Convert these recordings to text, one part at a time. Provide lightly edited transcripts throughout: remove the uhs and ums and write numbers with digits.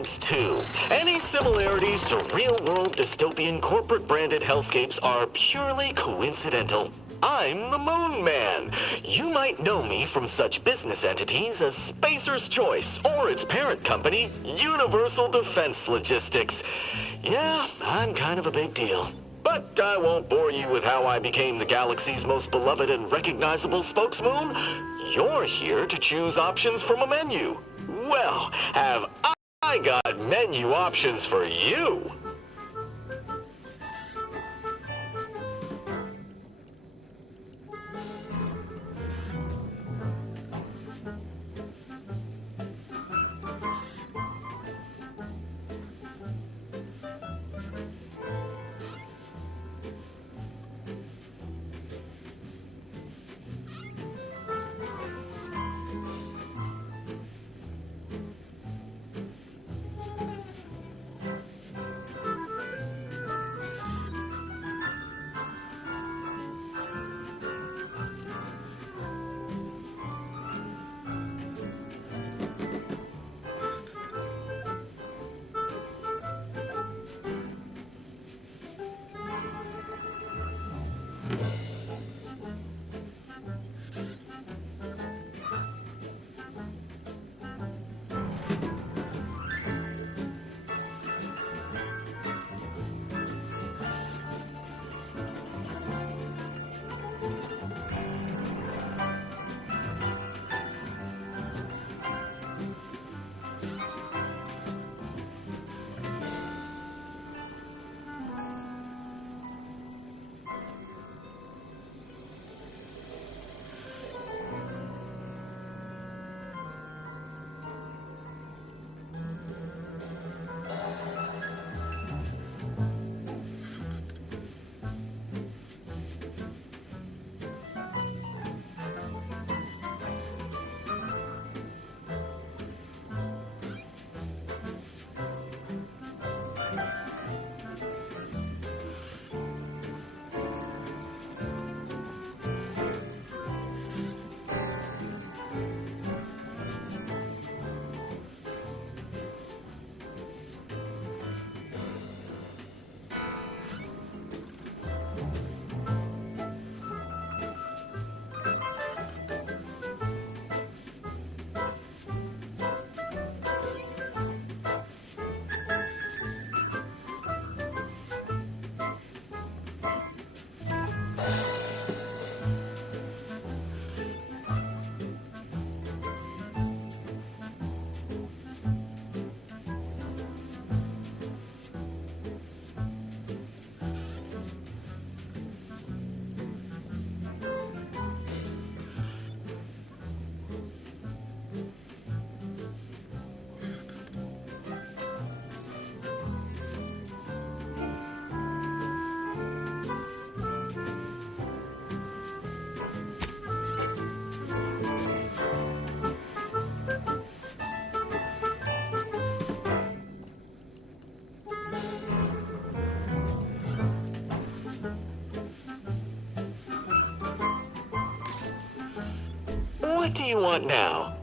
counts too. Any similarities to real-world dystopian corporate-branded hellscapes are purely coincidental. I'm the Moon Man. You might know me from such business entities as Spacer's Choice or its parent company, Universal Defense Logistics. Yeah, I'm kind of a big deal. But I won't bore you with how I became the galaxy's most beloved and recognizable spokesmoon. You're here to choose options from a menu. Well, have I got menu options for you? What do you want now?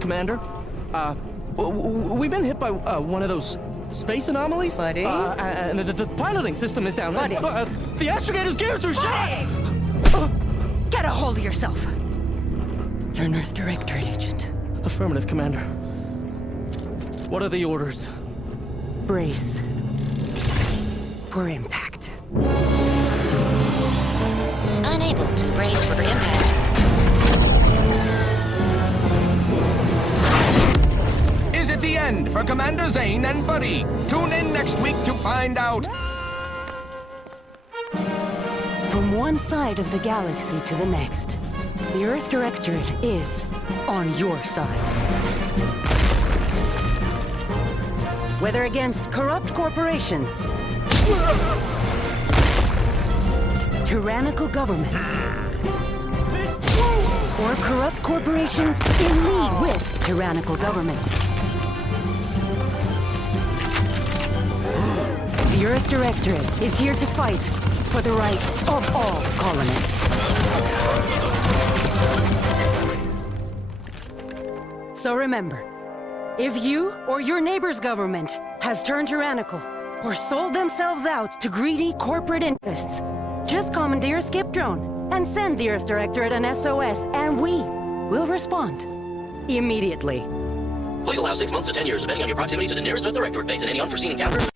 Commander, we've been hit by one of those space anomalies. Buddy? And the piloting system is down. Buddy? The astrogator's gears are shot! Get a hold of yourself. You're an Earth Directorate agent. Affirmative, Commander. What are the orders? Brace for impact. Unable to brace for impact. Is it the end for Commander Zane and Buddy? Tune in next week to find out. From one side of the galaxy to the next, the Earth Directorate is on your side. Whether against corrupt corporations tyrannical governments. Or corrupt corporations in league with tyrannical governments. The Earth Directorate is here to fight for the rights of all colonists. So remember, if you or your neighbor's government has turned tyrannical or sold themselves out to greedy corporate interests, just commandeer a skip drone and send the Earth Directorate an SOS, and we will respond immediately. Please allow 6 months to 10 years, depending on your proximity to the nearest Earth Directorate base and any unforeseen encounters.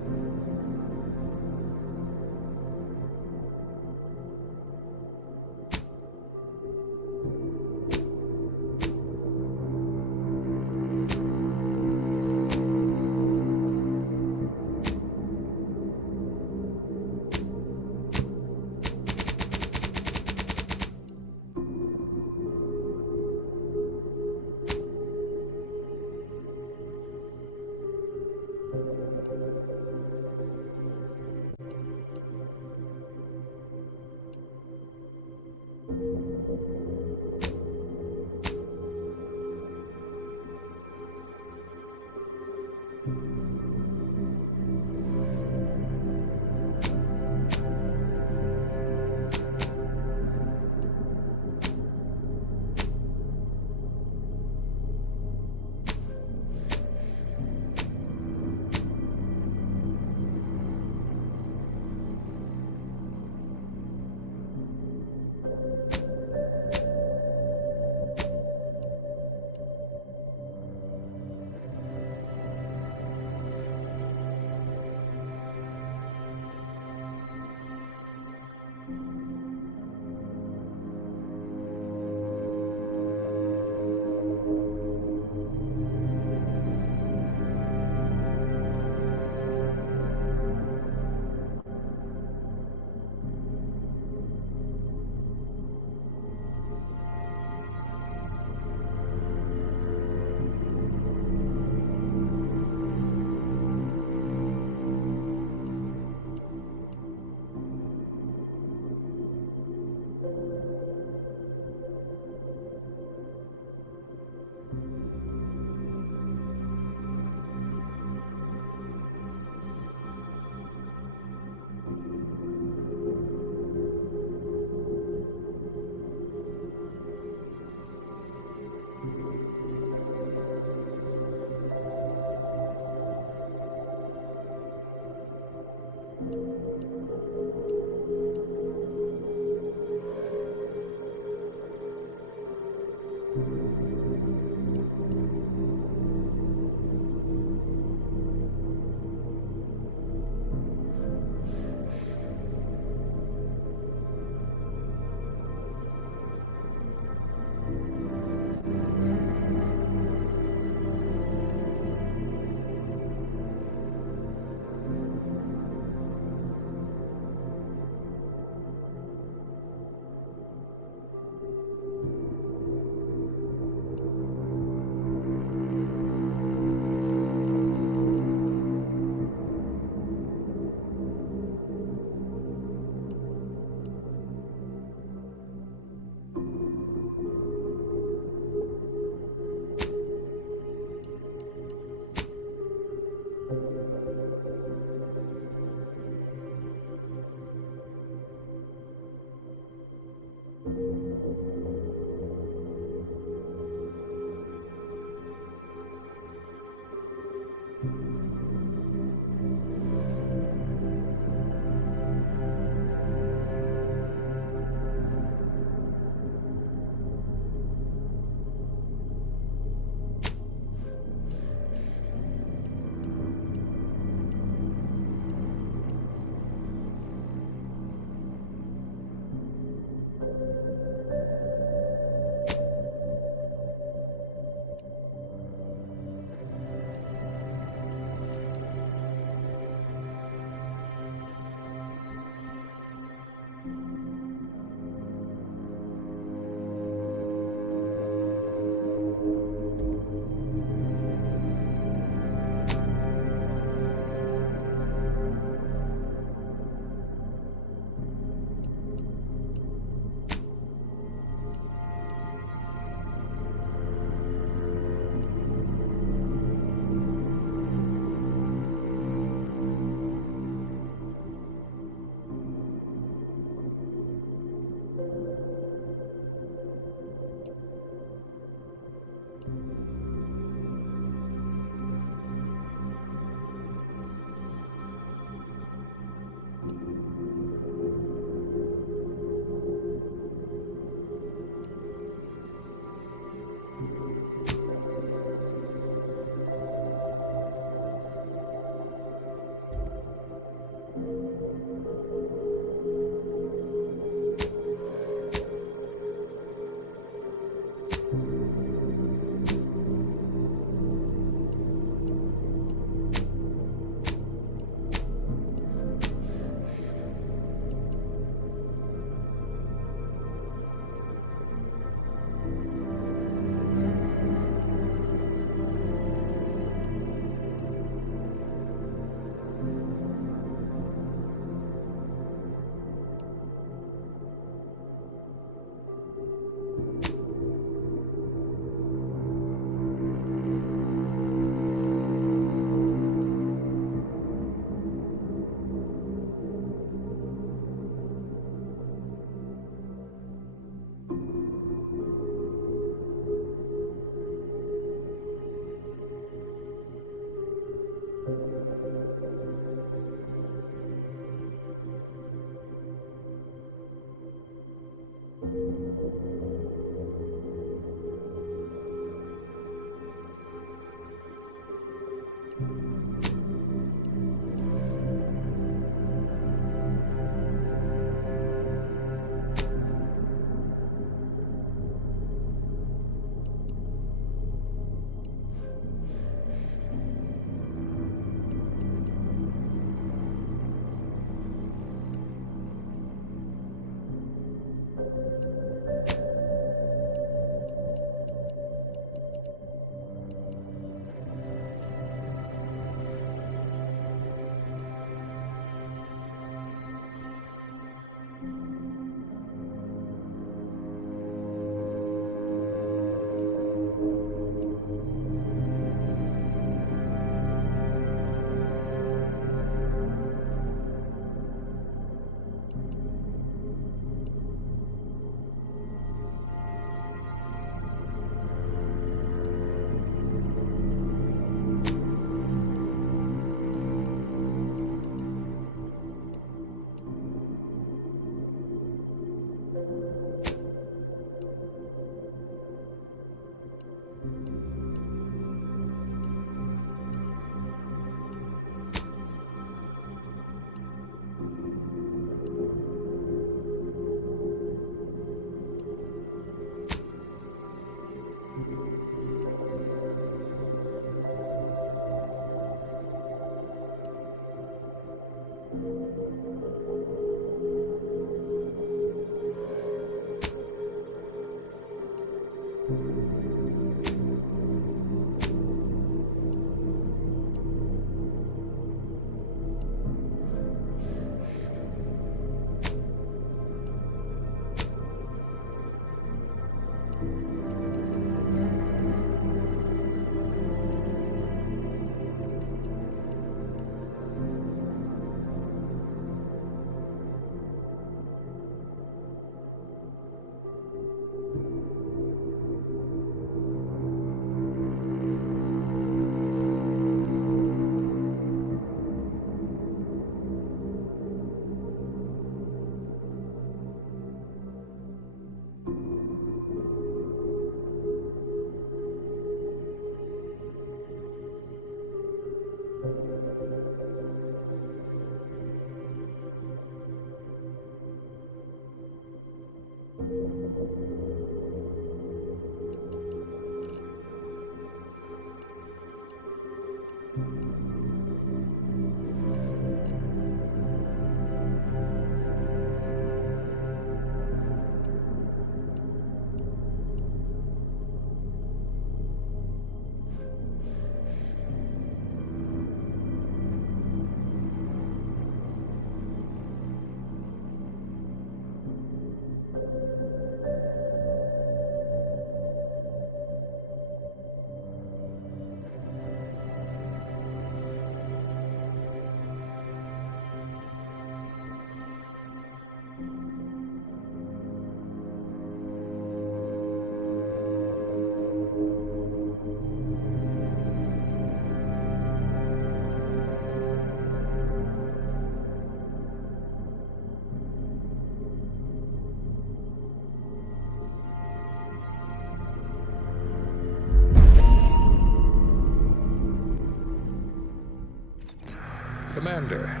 Commander,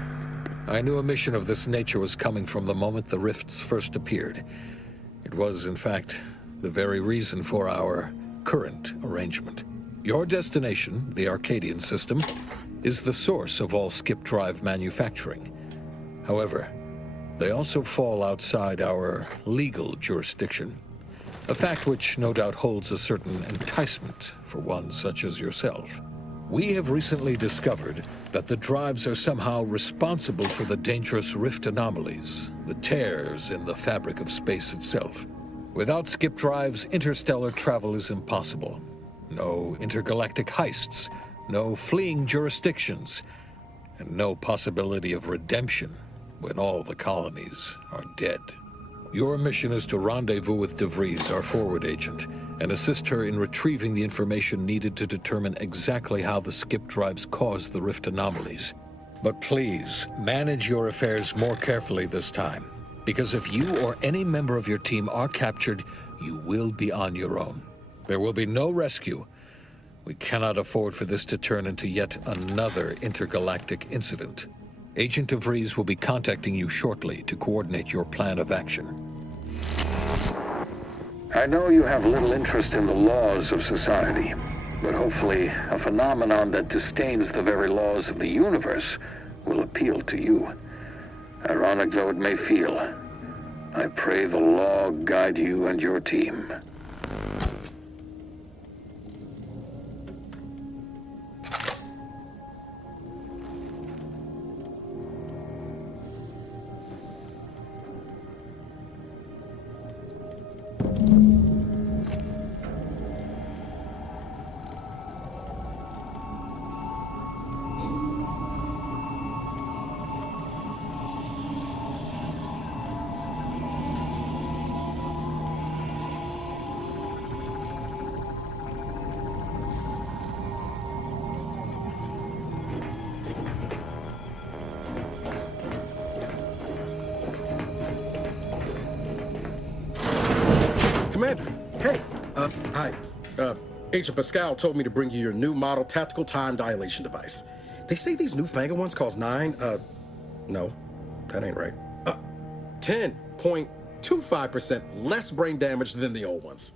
I knew a mission of this nature was coming from the moment the rifts first appeared. It was, in fact, the very reason for our current arrangement. Your destination, the Arcadian system, is the source of all skip drive manufacturing. However, they also fall outside our legal jurisdiction, a fact which no doubt holds a certain enticement for one such as yourself. We have recently discovered that the drives are somehow responsible for the dangerous rift anomalies, the tears in the fabric of space itself. Without skip drives, interstellar travel is impossible. No intergalactic heists, no fleeing jurisdictions, and no possibility of redemption when all the colonies are dead. Your mission is to rendezvous with DeVries, our forward agent, and assist her in retrieving the information needed to determine exactly how the skip drives caused the rift anomalies. But please, manage your affairs more carefully this time, because if you or any member of your team are captured, you will be on your own. There will be no rescue. We cannot afford for this to turn into yet another intergalactic incident. Agent DeVries will be contacting you shortly to coordinate your plan of action. I know you have little interest in the laws of society, but hopefully a phenomenon that disdains the very laws of the universe will appeal to you. Ironic though it may feel, I pray the law guide you and your team. Commander, hey, hi. Agent Pascal told me to bring you your new model tactical time dilation device. They say these newfangled ones cost no, that ain't right. 10.25% less brain damage than the old ones.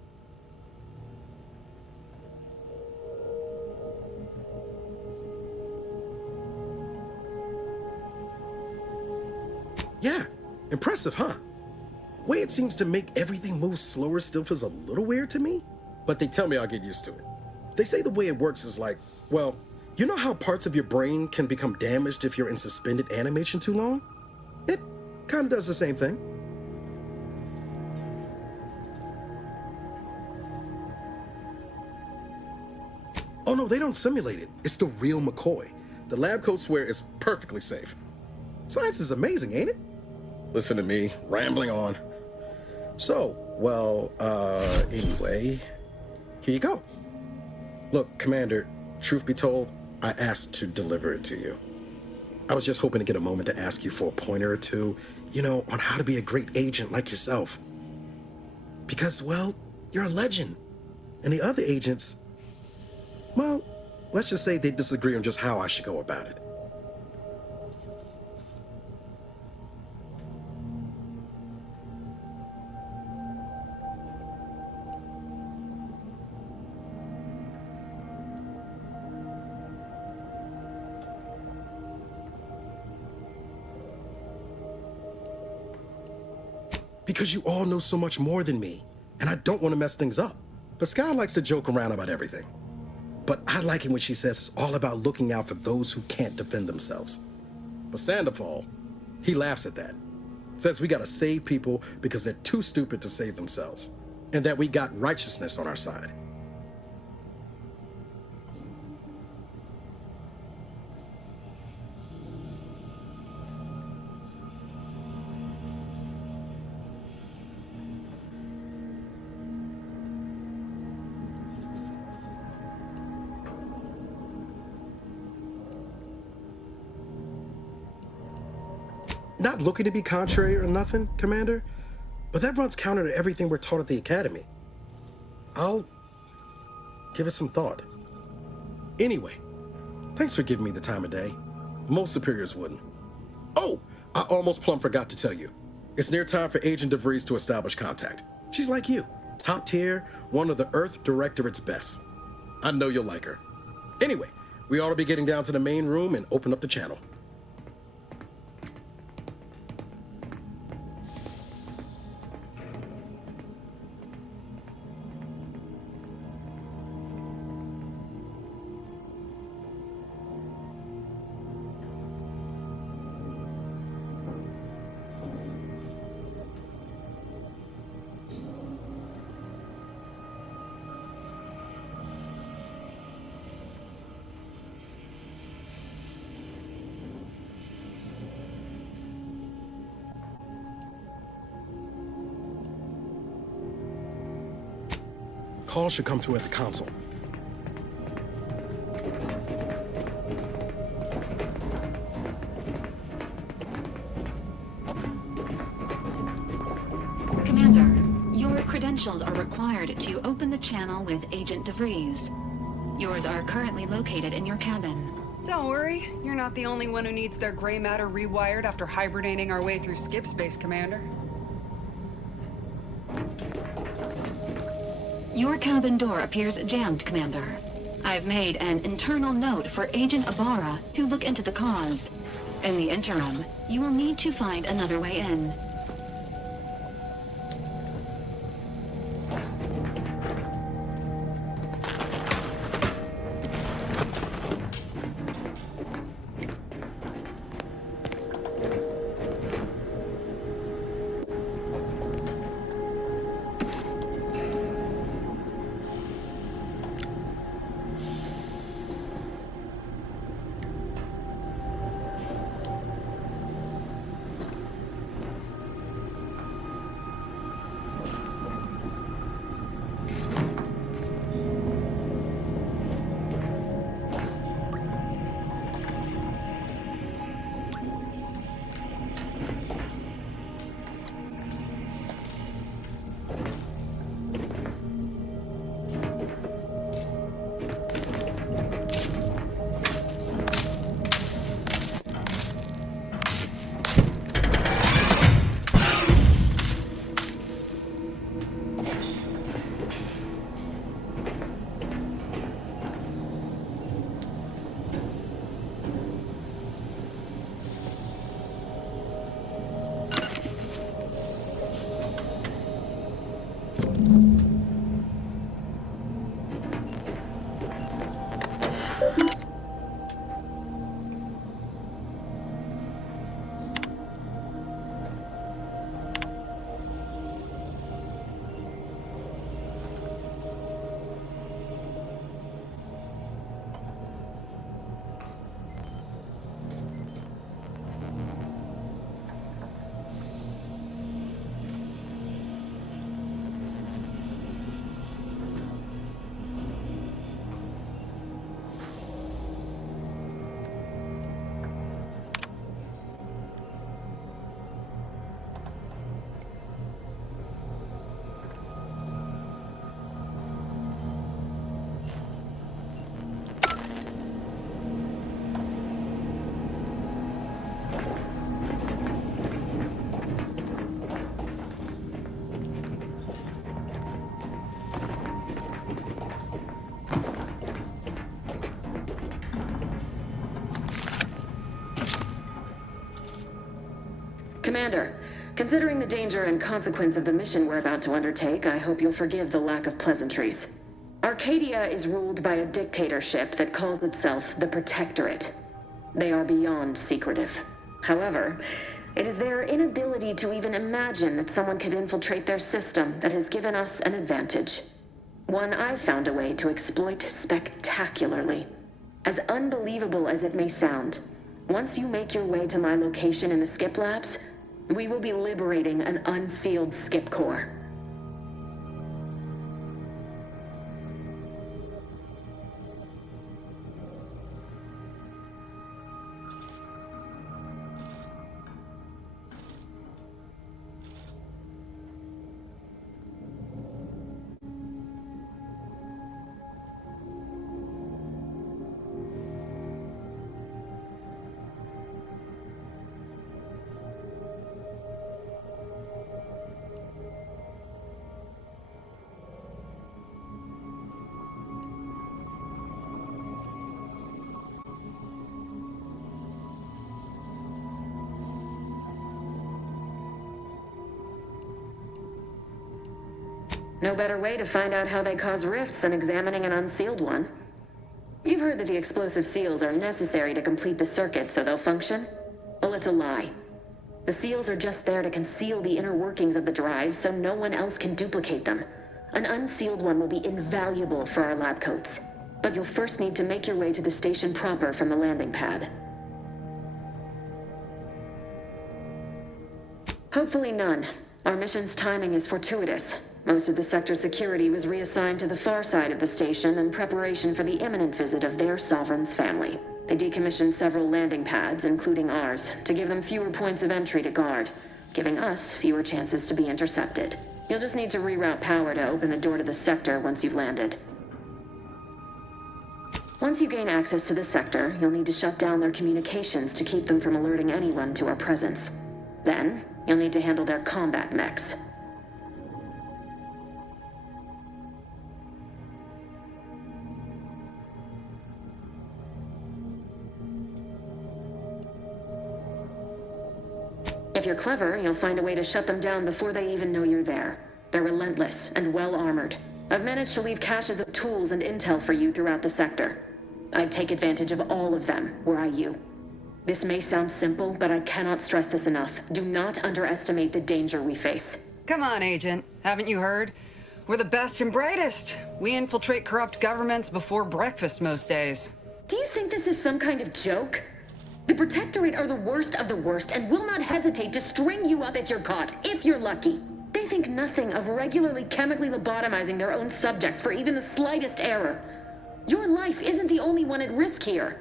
Yeah, impressive, huh? Way it seems to make everything move slower still feels a little weird to me, but they tell me I'll get used to it. They say the way it works is like, well, you know how parts of your brain can become damaged if you're in suspended animation too long? It kind of does the same thing. Oh no, they don't simulate it. It's the real McCoy. The lab coats swear it's perfectly safe. Science is amazing, ain't it? Listen to me, rambling on. So, well, anyway, here you go. Look, Commander, truth be told, I asked to deliver it to you. I was just hoping to get a moment to ask you for a pointer or two, you know, on how to be a great agent like yourself. Because, well, you're a legend. And the other agents, well, let's just say they disagree on just how I should go about it. Because you all know so much more than me, and I don't want to mess things up. But Sky likes to joke around about everything. But I like it when she says it's all about looking out for those who can't defend themselves. But Sandoval, he laughs at that. Says we gotta save people because they're too stupid to save themselves. And that we got righteousness on our side. Not looking to be contrary or nothing, Commander, but that runs counter to everything we're taught at the Academy. I'll give it some thought. Anyway, thanks for giving me the time of day. Most superiors wouldn't. Oh, I almost plumb forgot to tell you. It's near time for Agent DeVries to establish contact. She's like you, top tier, one of the Earth Directorate's best. I know you'll like her. Anyway, we ought to be getting down to the main room and open up the channel. Call should come through at the console. Commander, your credentials are required to open the channel with Agent DeVries. Yours are currently located in your cabin. Don't worry, you're not the only one who needs their gray matter rewired after hibernating our way through skip space, Commander. Your cabin door appears jammed, Commander. I've made an internal note for Agent Ibarra to look into the cause. In the interim, you will need to find another way in. Commander, Considering the danger and consequence of the mission we're about to undertake, I hope you'll forgive the lack of pleasantries. Arcadia is ruled by a dictatorship that calls itself the Protectorate. They are beyond secretive. However, it is their inability to even imagine that someone could infiltrate their system that has given us an advantage. One I've found a way to exploit spectacularly. As unbelievable as it may sound, once you make your way to my location in the Skip Labs, we will be liberating an unsealed Skip core. No better way to find out how they cause rifts than examining an unsealed one. You've heard that the explosive seals are necessary to complete the circuit so they'll function? Well, it's a lie. The seals are just there to conceal the inner workings of the drive so no one else can duplicate them. An unsealed one will be invaluable for our lab coats. But you'll first need to make your way to the station proper from the landing pad. Hopefully none. Our mission's timing is fortuitous. Most of the sector's security was reassigned to the far side of the station in preparation for the imminent visit of their sovereign's family. They decommissioned several landing pads, including ours, to give them fewer points of entry to guard, giving us fewer chances to be intercepted. You'll just need to reroute power to open the door to the sector once you've landed. Once you gain access to the sector, you'll need to shut down their communications to keep them from alerting anyone to our presence. Then, you'll need to handle their combat mechs. If you're clever, you'll find a way to shut them down before they even know you're there. They're relentless and well-armored. I've managed to leave caches of tools and intel for you throughout the sector. I'd take advantage of all of them, were I you. This may sound simple, but I cannot stress this enough. Do not underestimate the danger we face. Come on, Agent. Haven't you heard? We're the best and brightest. We infiltrate corrupt governments before breakfast most days. Do you think this is some kind of joke? The Protectorate are the worst of the worst and will not hesitate to string you up if you're caught, if you're lucky. They think nothing of regularly chemically lobotomizing their own subjects for even the slightest error. Your life isn't the only one at risk here.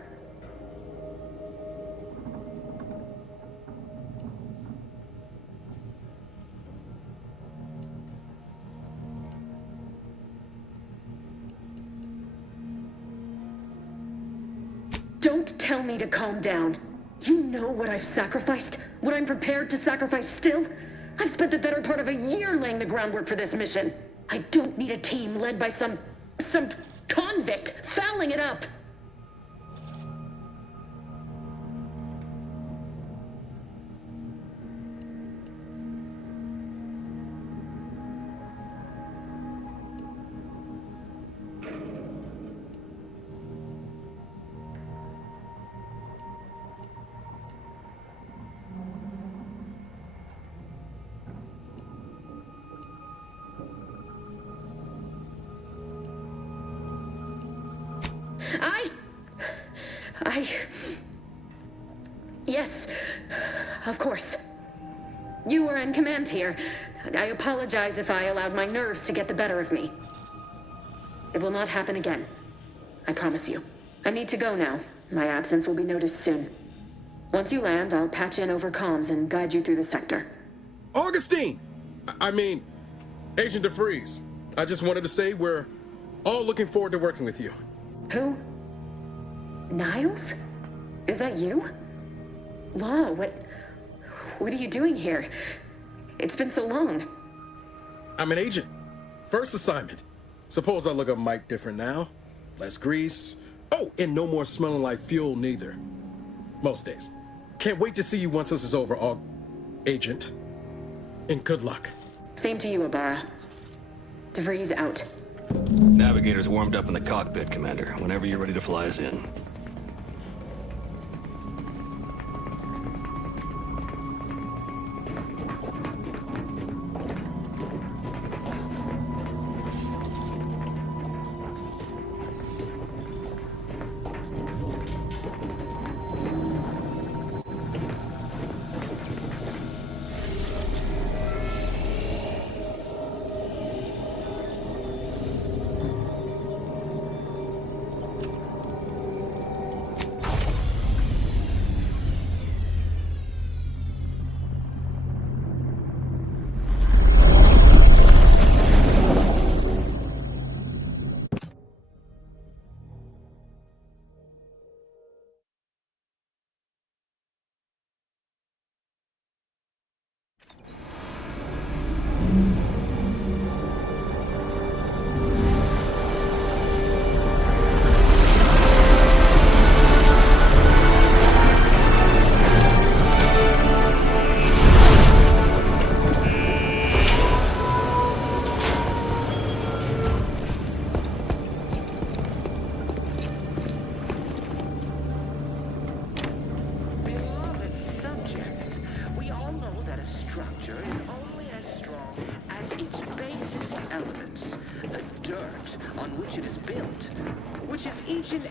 Don't tell me to calm down. You know what I've sacrificed? What I'm prepared to sacrifice still? I've spent the better part of a year laying the groundwork for this mission. I don't need a team led by some convict fouling it up. Yes, of course. You were in command here. I apologize if I allowed my nerves to get the better of me. It will not happen again. I promise you. I need to go now. My absence will be noticed soon. Once you land, I'll patch in over comms and guide you through the sector. Augustine! I mean, Agent DeFreeze. I just wanted to say we're all looking forward to working with you. Who? Niles? Is that you? Law, what are you doing here? It's been so long. I'm an agent. First assignment. Suppose I look up Mike different now. Less grease. Oh, and no more smelling like fuel neither. Most days. Can't wait to see you once this is over, Agent. And good luck. Same to you, Ibarra. DeVries out. Navigator's warmed up in the cockpit, Commander. Whenever you're ready to fly us in.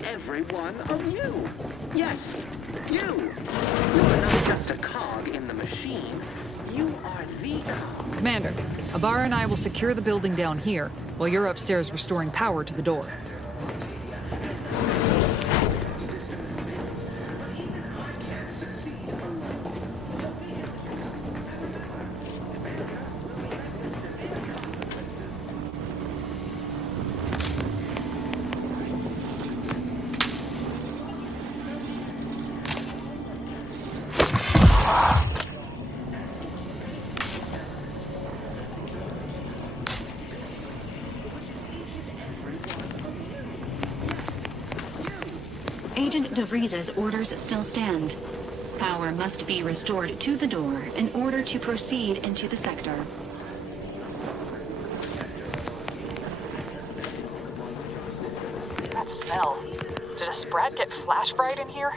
Every one of you. Yes, you. You are not just a cog in the machine. You are the cog. Commander, Ibarra and I will secure the building down here, while you're upstairs restoring power to the door. Agent DeVries' orders still stand. Power must be restored to the door in order to proceed into the sector. That smell. Did a Sprat get flash fried in here?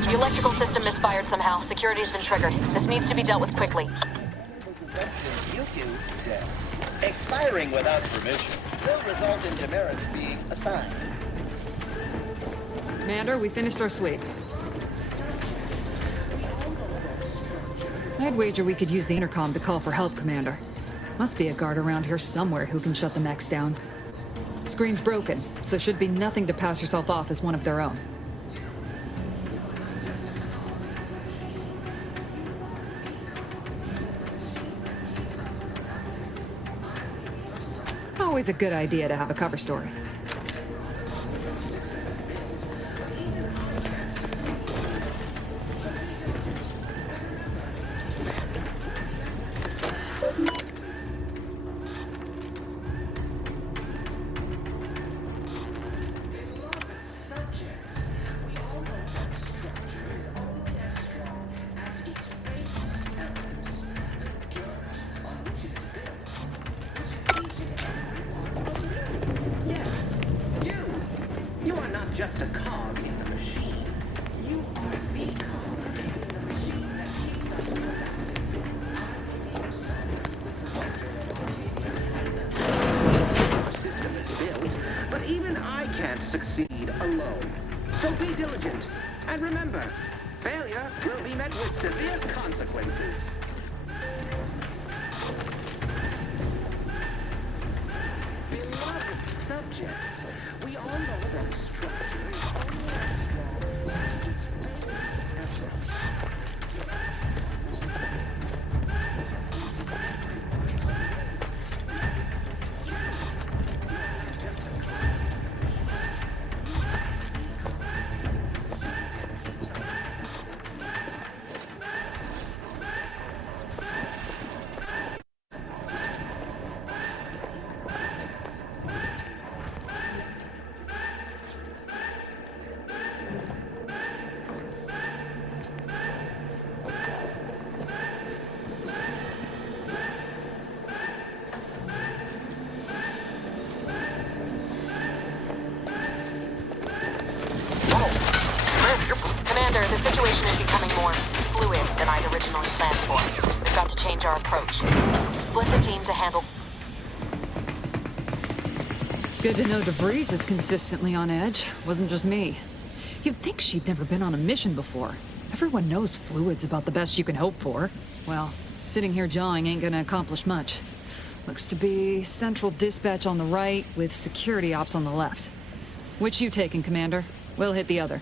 The electrical system misfired somehow. Security's been triggered. This needs to be dealt with quickly. Expiring without permission will result in demerits being assigned. Commander, we finished our sweep. I'd wager we could use the intercom to call for help, Commander. Must be a guard around here somewhere who can shut the mechs down. Screen's broken, so should be nothing to pass yourself off as one of their own. Always a good idea to have a cover story. Just a cog in the machine. You are the cog in the machine that keeps us productive. Our system is built, but even I can't succeed alone. So be diligent, and remember, failure will be met with severe consequences. Beloved subjects, we all know that structure change our approach. Split the team to handle... Good to know DeVries is consistently on edge. Wasn't just me. You'd think she'd never been on a mission before. Everyone knows fluid's about the best you can hope for. Well, sitting here jawing ain't gonna accomplish much. Looks to be central dispatch on the right with security ops on the left. Which you taking, Commander? We'll hit the other.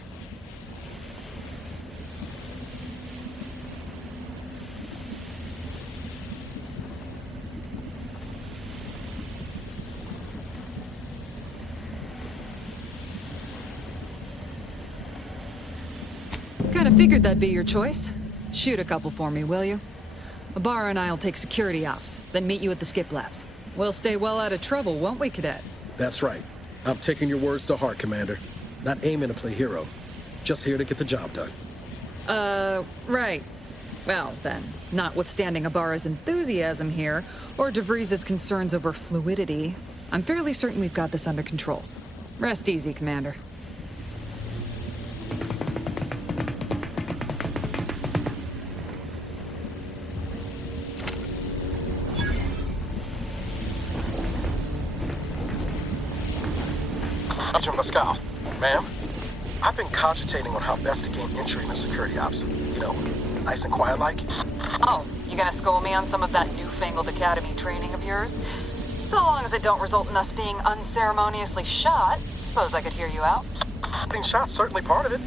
Kinda figured that'd be your choice. Shoot a couple for me, will you? Ibarra and I'll take security ops, then meet you at the skip labs. We'll stay well out of trouble, won't we, Cadet? That's right. I'm taking your words to heart, Commander. Not aiming to play hero. Just here to get the job done. Right. Well, then, notwithstanding Ibarra's enthusiasm here, or DeVries' concerns over fluidity, I'm fairly certain we've got this under control. Rest easy, Commander. Pascal, ma'am, I've been cogitating on how best to gain entry into security ops. You know, nice and quiet like. Oh, you gonna school me on some of that newfangled academy training of yours? So long as it don't result in us being unceremoniously shot, suppose I could hear you out. Being shot's certainly part of it.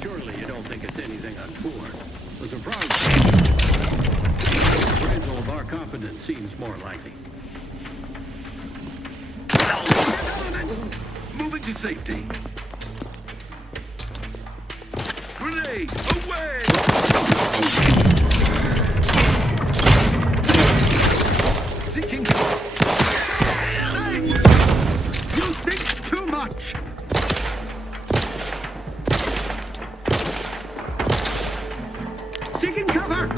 Surely you don't think it's anything untoward. A surprise. Appraisal of our competence seems more likely. Moving to safety. Grenade, away! Seeking. You think too much. Seeking cover!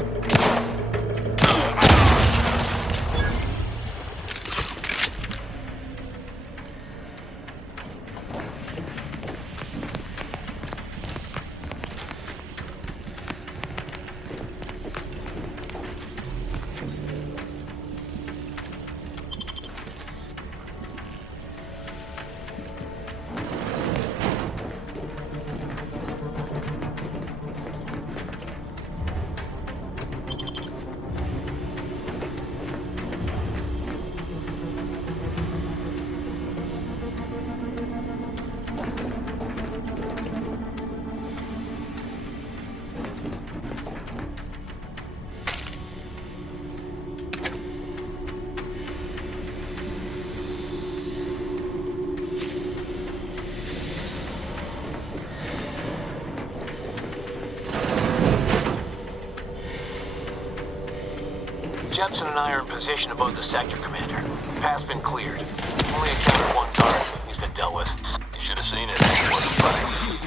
Jepson and I are in position above the sector, Commander. Path's been cleared. Only encountered one guard. He's been dealt with. You should have seen it. It wasn't funny.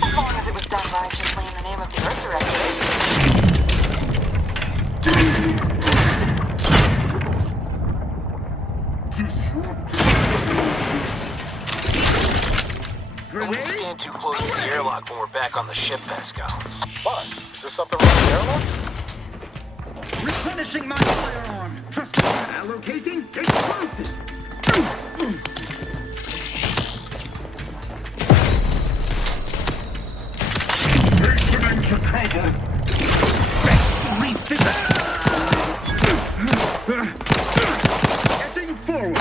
As long as it was done righteously in the name of the Earth Director. Don't stand too close to the airlock when we're back on the ship, Pascal. What? Is there something wrong with the airlock? Replenishing my firearm. Trust me. Allocating explosive. treasure. Getting forward.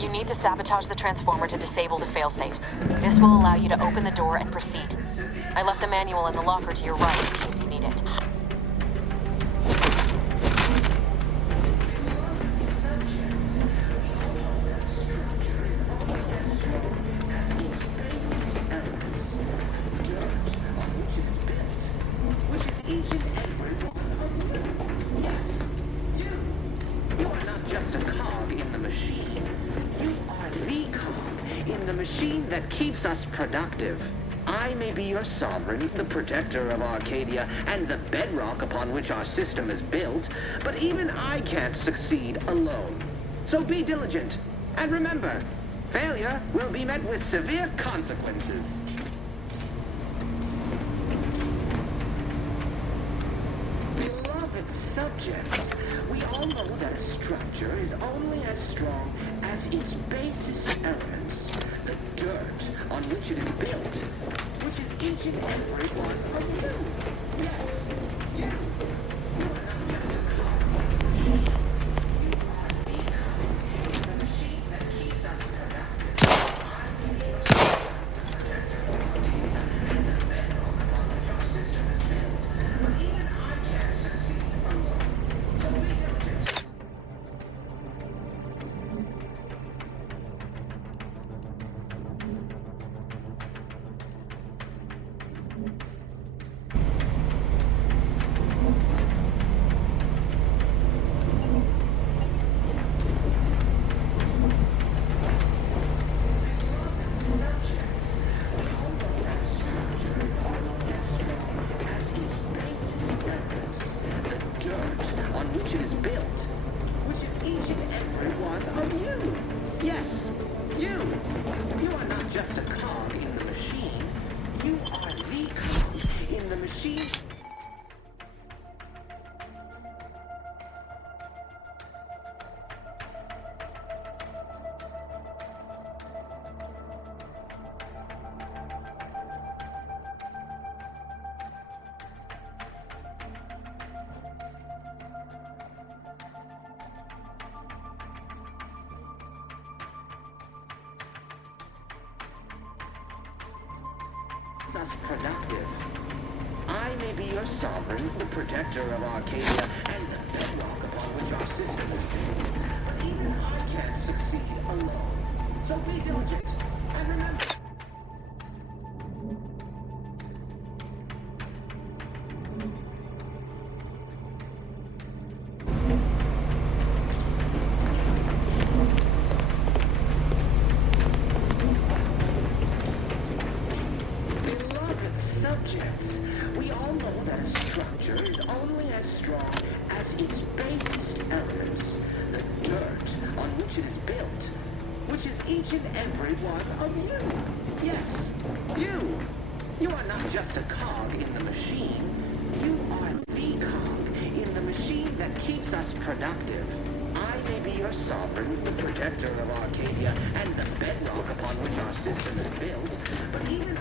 You need to sabotage the transformer to disable the failsafes. This will allow you to open the door and proceed. I left the manual in the locker to your right in case you need it. That keeps us productive. I may be your sovereign, the protector of Arcadia, and the bedrock upon which our system is built, but even I can't succeed alone. So be diligent, and remember, failure will be met with severe consequences. Beloved subjects, we all know that a structure is only as strong as its basis elements. The dirt on which it is built, which is each and every one of you. Yes, you. You are not just a cog in the machine. You are the cog in the machine that keeps us productive. I'm the protector of our data and the bedrock upon which our system is built. But even I can't succeed alone. So be diligent. Us productive. I may be your sovereign, the protector of Arcadia, and the bedrock upon which our system is built. But even I can't succeed alone. So be diligent, and remember... each and every one of you. Yes, you. You are not just a cog in the machine. You are the cog in the machine that keeps us productive. I may be your sovereign, the protector of Arcadia, and the bedrock upon which our system is built, but even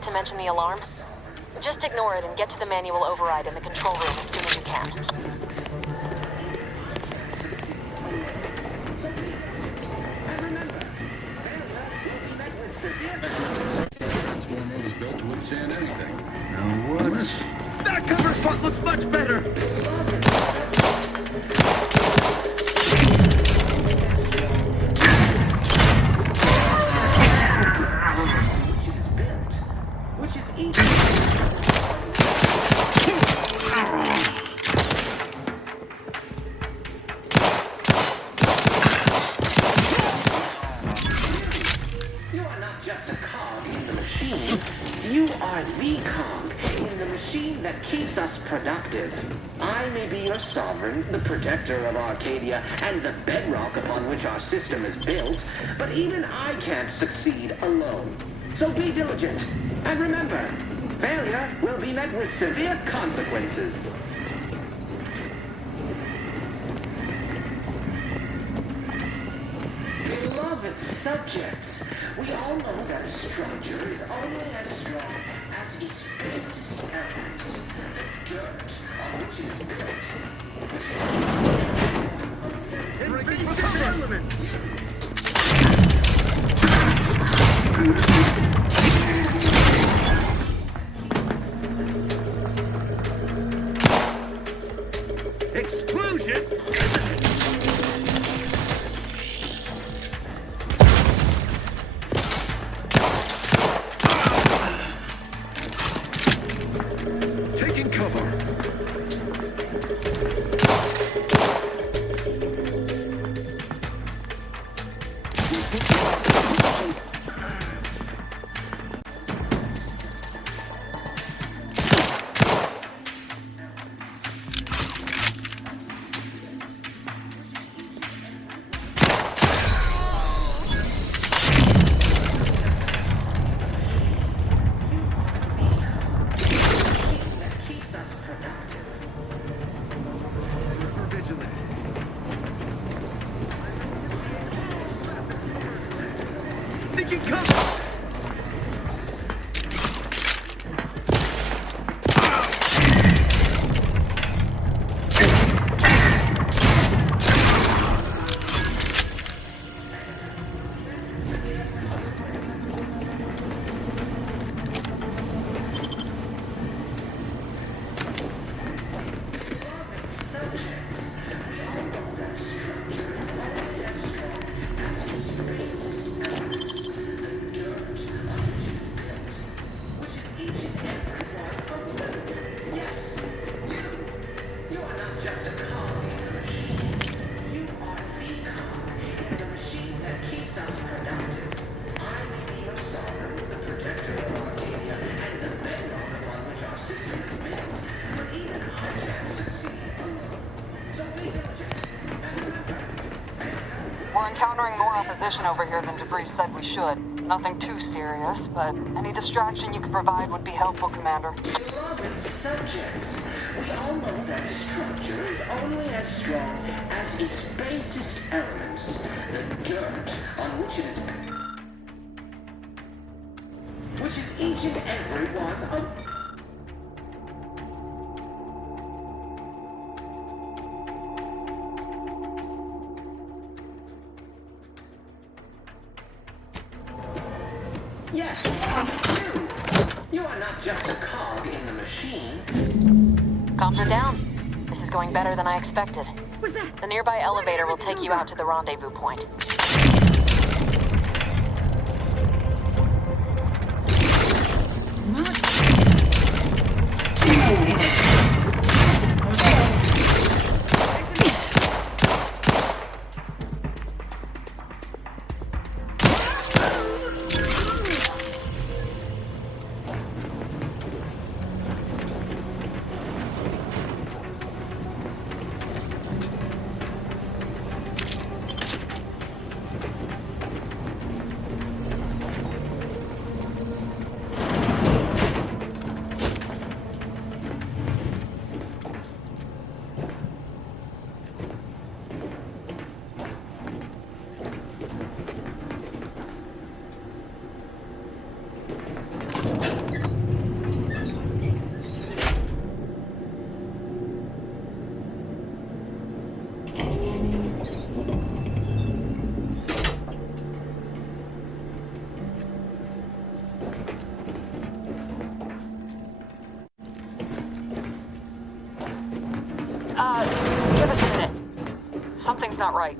forget to mention the alarm? Just ignore it and get to the manual override in the control room as soon as you can. Transformer was built to withstand anything. Now what? That cover spot looks much better! Which is easy. You are not just a cog in the machine. You are the cog in the machine that keeps us productive. I may be your sovereign, the protector of Arcadia, and the bedrock upon which our system is built, but even I can't succeed alone. So be diligent. And remember, failure will be met with severe consequences. Beloved subjects, we all know that a structure is only as strong as its basest elements, the dirt on which it is built. And basic elements! Explosion! Taking cover. Seeking cover! We're encountering more opposition over here than Debris said we should. Nothing too serious, but any distraction you could provide would be helpful, Commander. Beloved subjects, we all know that structure is only as strong as its basest elements, the dirt on which it is which is each and every one of... Yes, you are not just a cog in the machine. Comms are down. This is going better than I expected. The nearby elevator will take you out to the rendezvous point. Give us a minute. Something's not right.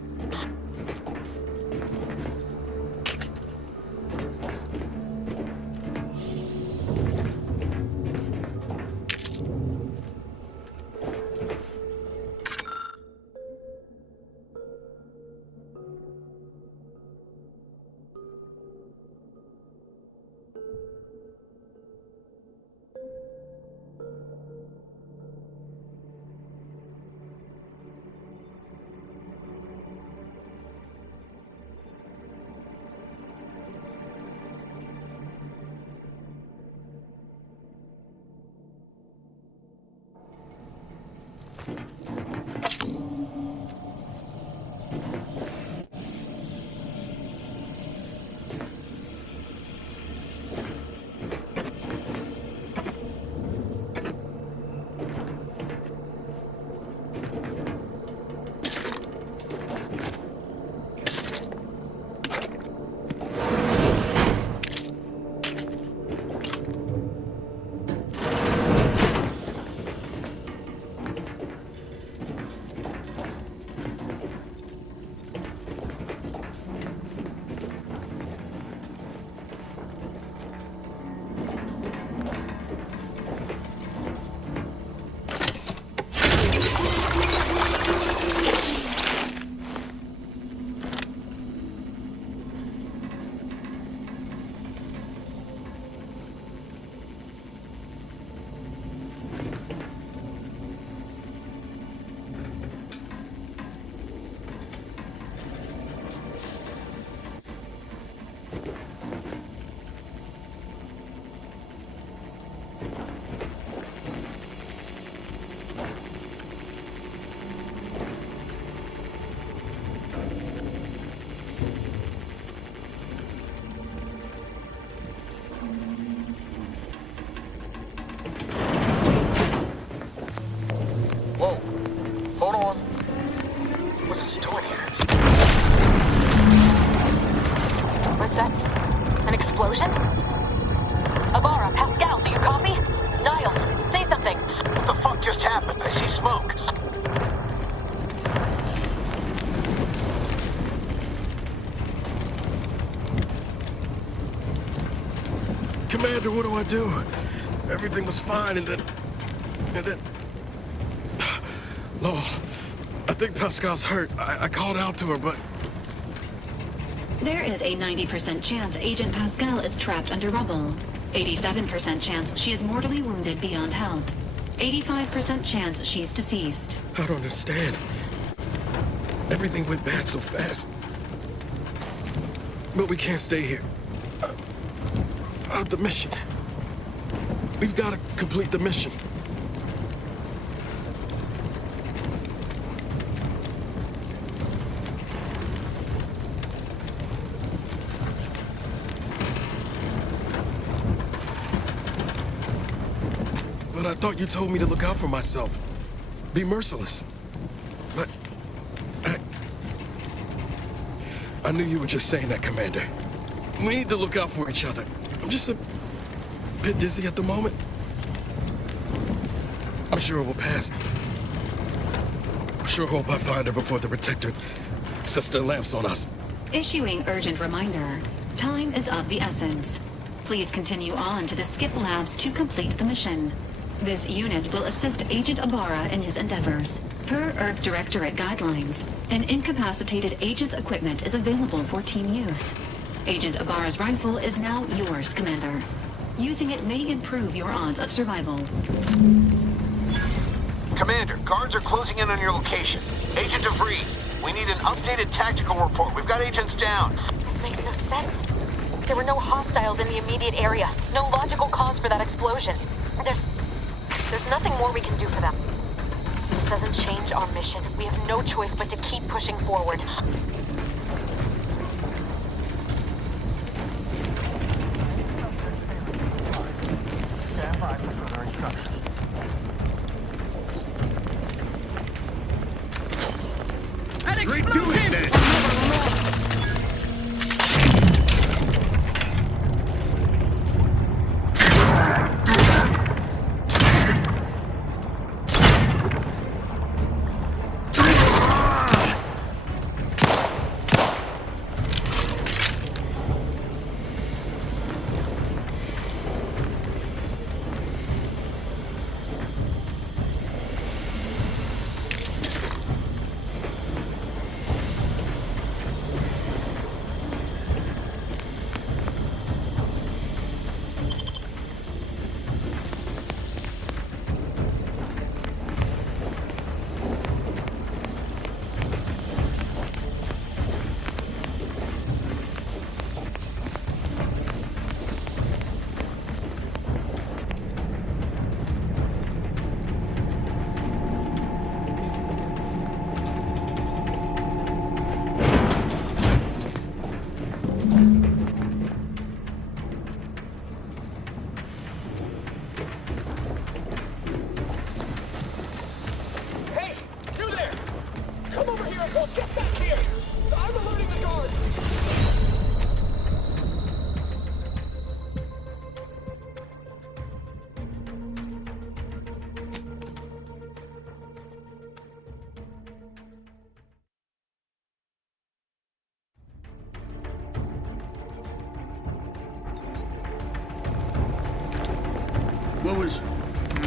Commander, what do I do? Everything was fine, and then... Law, I think Pascal's hurt. I called out to her, but... There is a 90% chance Agent Pascal is trapped under rubble. 87% chance she is mortally wounded beyond health. 85% chance she's deceased. I don't understand. Everything went bad so fast. But we can't stay here. The mission. We've got to complete the mission. But I thought you told me to look out for myself. Be merciless. But... I knew you were just saying that, Commander. We need to look out for each other. I'm just a bit dizzy at the moment. I'm sure it will pass. I sure hope I find her before the Protector sets their lamps on us. Issuing urgent reminder. Time is of the essence. Please continue on to the Skip Labs to complete the mission. This unit will assist Agent Ibarra in his endeavors. Per Earth Directorate guidelines, an incapacitated agent's equipment is available for team use. Agent Ibarra's rifle is now yours, Commander. Using it may improve your odds of survival. Commander, guards are closing in on your location. Agent DeVries, we need an updated tactical report. We've got agents down. This makes no sense. There were no hostiles in the immediate area. No logical cause for that explosion. There's nothing more we can do for them. This doesn't change our mission. We have no choice but to keep pushing forward. Stand by for further instructions. Straight to it, then! was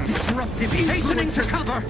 disruptive, hastening to cover.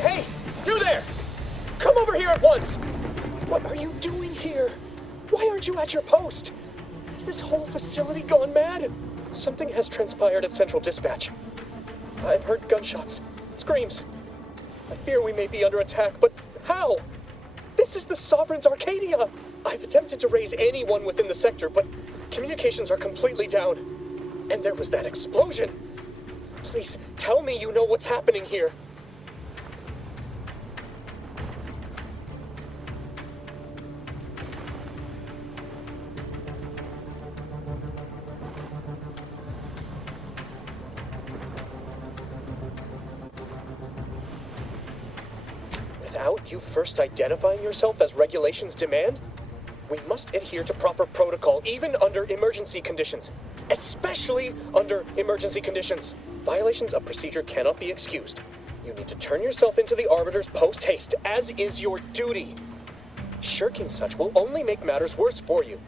Hey, you there! Come over here at once! What are you doing here? Why aren't you at your post? Has this whole facility gone mad? Something has transpired at Central Dispatch. I've heard gunshots, screams. I fear we may be under attack, but how? This is the Sovereign's Arcadia! I've attempted to raise anyone within the sector, but communications are completely down. And there was that explosion. Please, tell me you know what's happening here. Without you first identifying yourself as regulations demand, we must adhere to proper protocol, even under emergency conditions. Especially under emergency conditions. Violations of procedure cannot be excused. You need to turn yourself into the Arbiters post-haste, as is your duty. Shirking such will only make matters worse for you.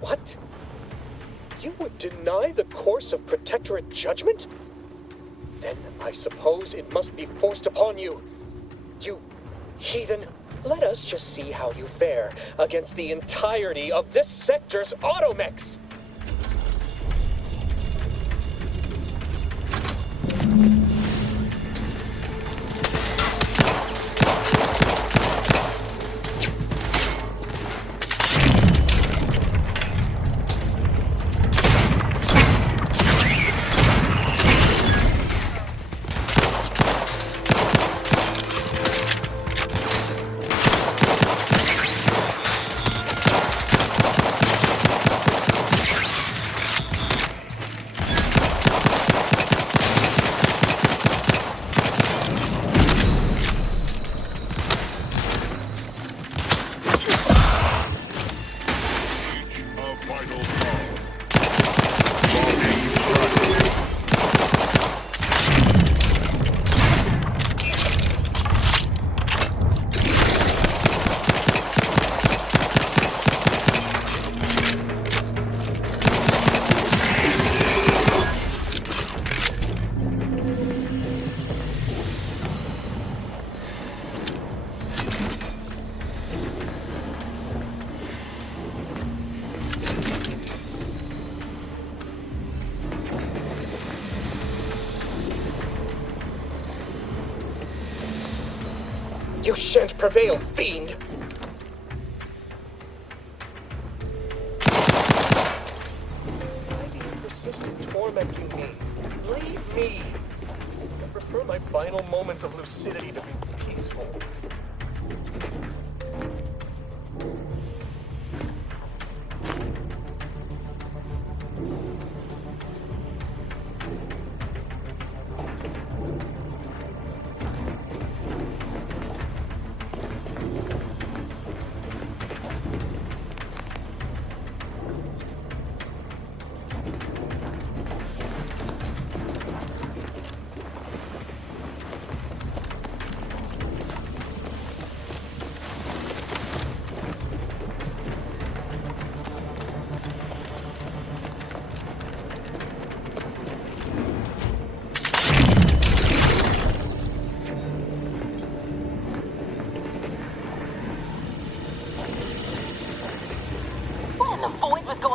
What? You would deny the course of Protectorate judgment? Then I suppose it must be forced upon you. You heathen, let us just see how you fare against the entirety of this sector's automechs. You shan't prevail, fiend! tormenting me. Leave me. I prefer my final moments of lucidity to be peaceful.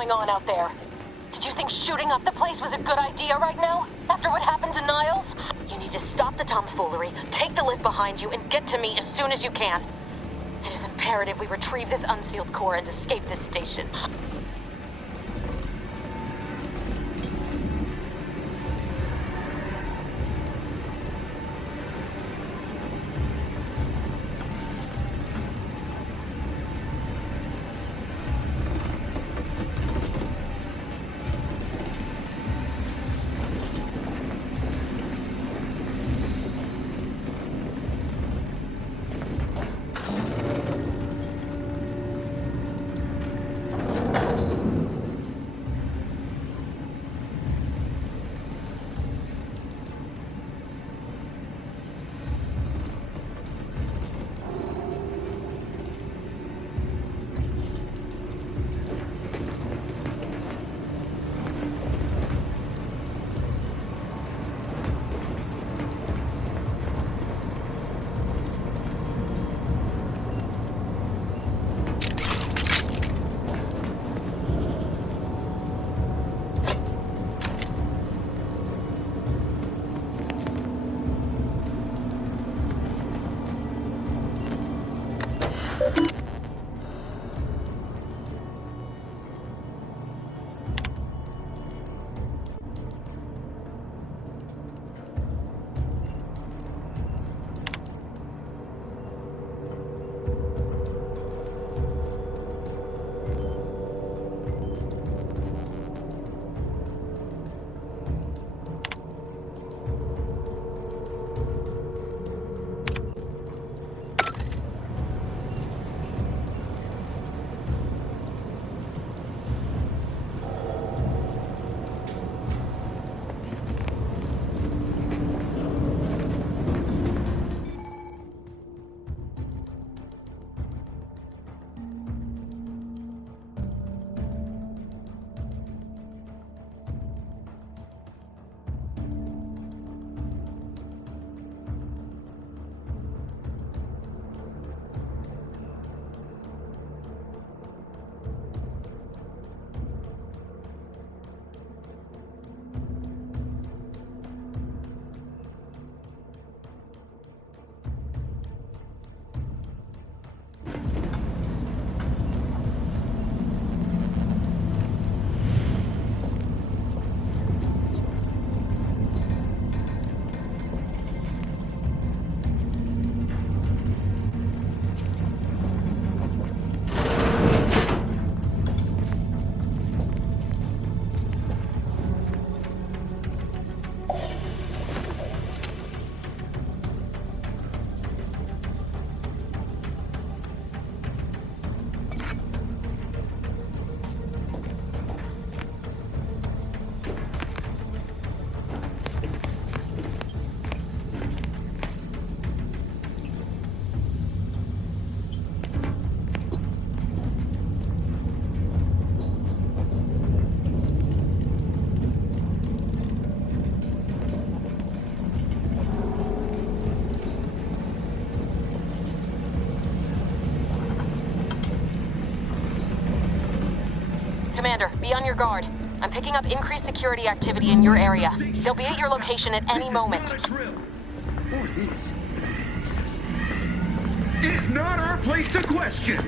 On out there. Did you think shooting up the place was a good idea right now? After what happened to Niles? You need to stop the tomfoolery, take the lift behind you, and get to me as soon as you can. It is imperative we retrieve this unsealed core and escape this station. Commander, be on your guard. I'm picking up increased security activity in your area. They'll be at your location at any moment. Or is it? It is not our place to question!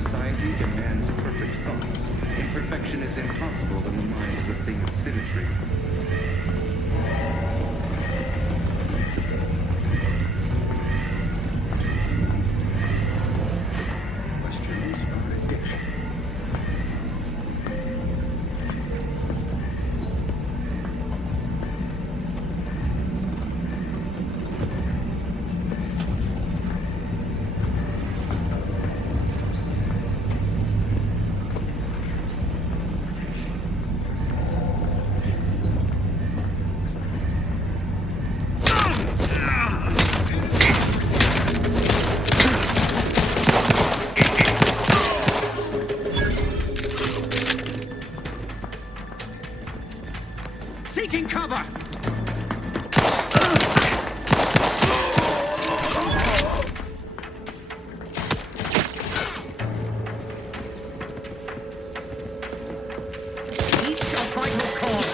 society demands perfect thoughts. Imperfection is impossible in the minds of the symmetry. Questions are addiction. Seeking cover! Each your vital core!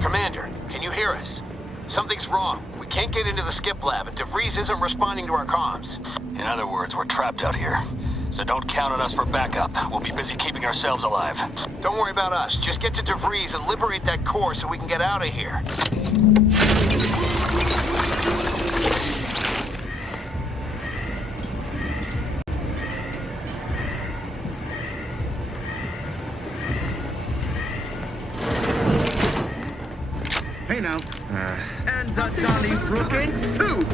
Commander, can you hear us? Something's wrong. We can't get into the skip lab, and DeVries isn't responding to our comms. In other words, we're trapped out here. So don't count on us for backup. We'll be busy keeping ourselves alive. Don't worry about us. Just get to DeVries and liberate that core so we can get out of here. Hey now. And a Donnybrook in soup!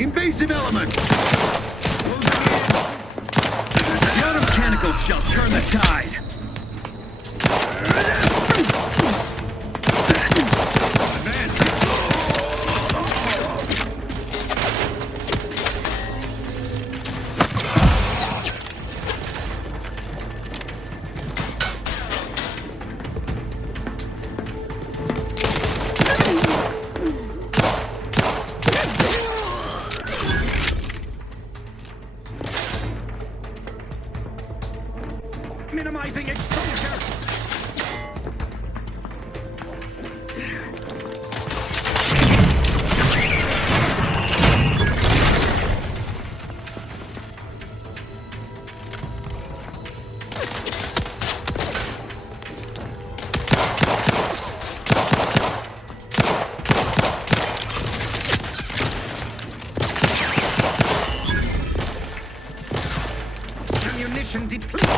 Invasive element! Your mechanical shall turn the tide! Minimizing exposure! Ammunition depleted!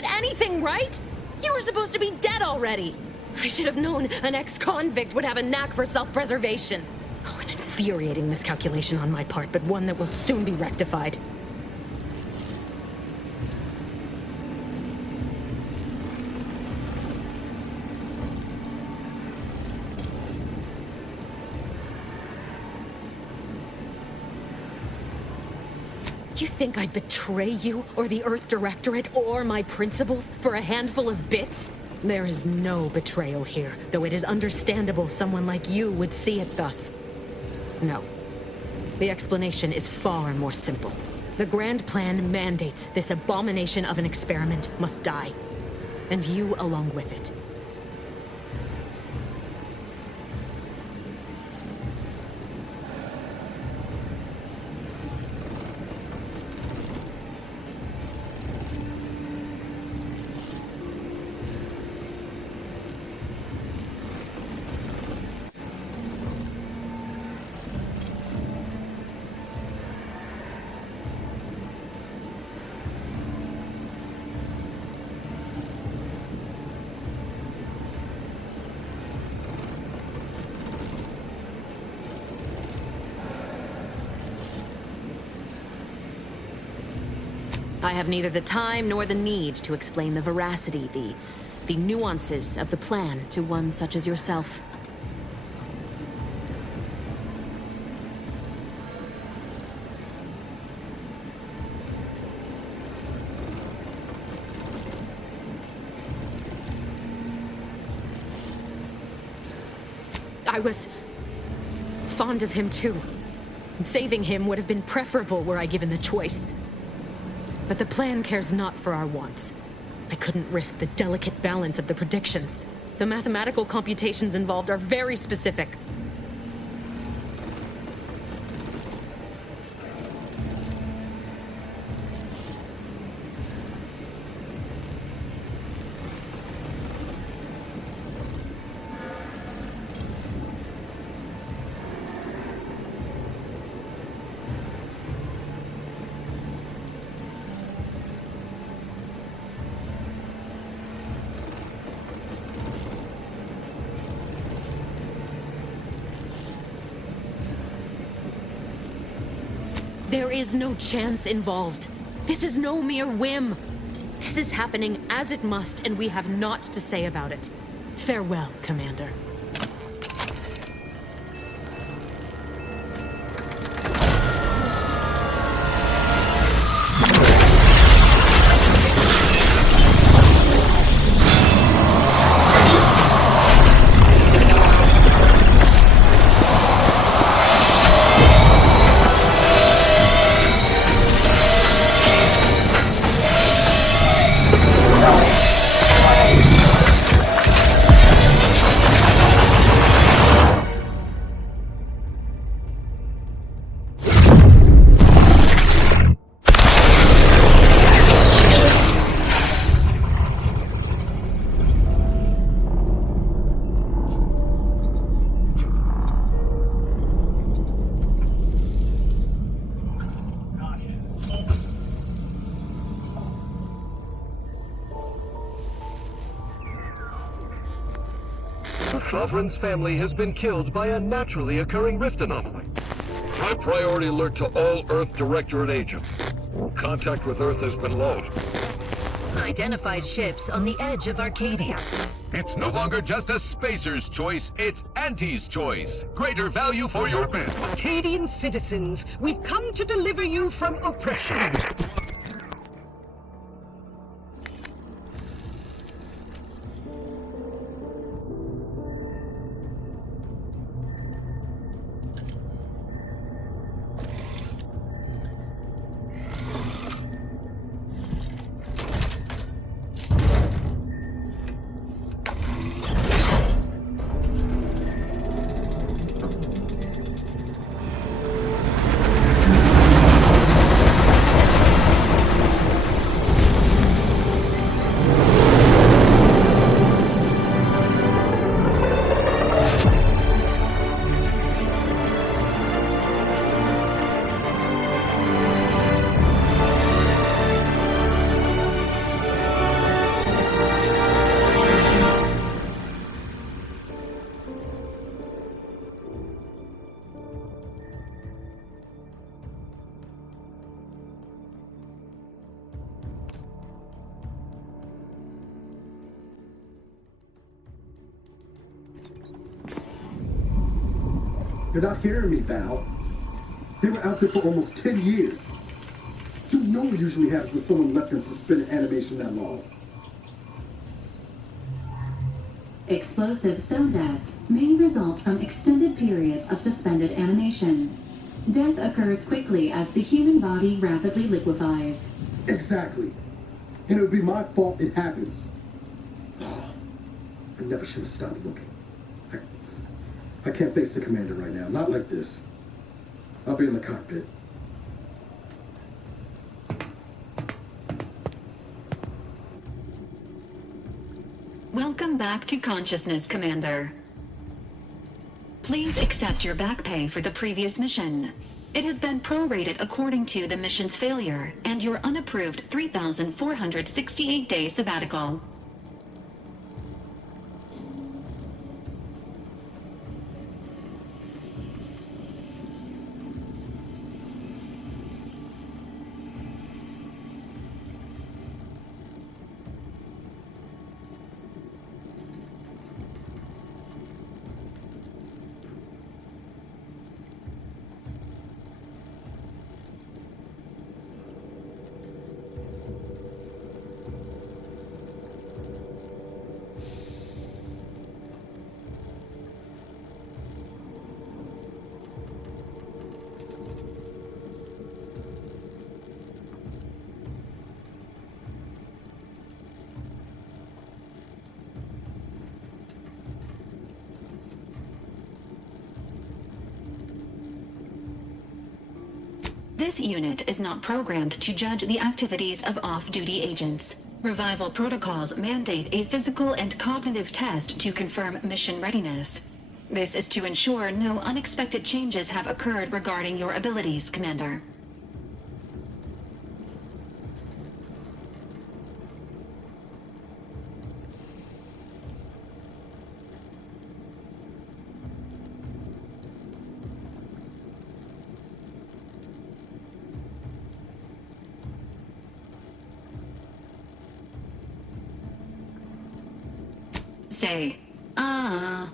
get anything right? You were supposed to be dead already. I should have known an ex-convict would have a knack for self-preservation. Oh, an infuriating miscalculation on my part, but one that will soon be rectified. You think I'd betray you, or the Earth Directorate, or my principals for a handful of bits? There is no betrayal here, though it is understandable someone like you would see it thus. No. The explanation is far more simple. The Grand Plan mandates this abomination of an experiment must die. And you along with it. I have neither the time nor the need to explain the veracity, the nuances of the plan to one such as yourself. I was fond of him too. Saving him would have been preferable were I given the choice. But the plan cares not for our wants. I couldn't risk the delicate balance of the predictions. The mathematical computations involved are very specific. There is no chance involved. This is no mere whim. This is happening as it must, and we have naught to say about it. Farewell, Commander. Sovereign's family has been killed by a naturally occurring rift anomaly. High priority alert to all Earth Directorate agents. Contact with Earth has been low. Identified ships on the edge of Arcadia. It's no longer just a spacer's choice, it's Auntie's choice. Greater value for your men. Arcadian citizens, we've come to deliver you from oppression. You're not hearing me, Val. They were out there for almost 10 years. You know what usually happens when someone left in suspended animation that long. Explosive cell death may result from extended periods of suspended animation. Death occurs quickly as the human body rapidly liquefies. Exactly. And it would be my fault it happens. Oh, I never should have stopped looking. I can't face the commander right now. Not like this. I'll be in the cockpit. Welcome back to consciousness, Commander. Please accept your back pay for the previous mission. It has been prorated according to the mission's failure and your unapproved 3,468-day sabbatical. This unit is not programmed to judge the activities of off-duty agents. Revival protocols mandate a physical and cognitive test to confirm mission readiness. This is to ensure no unexpected changes have occurred regarding your abilities, Commander. Say, ah.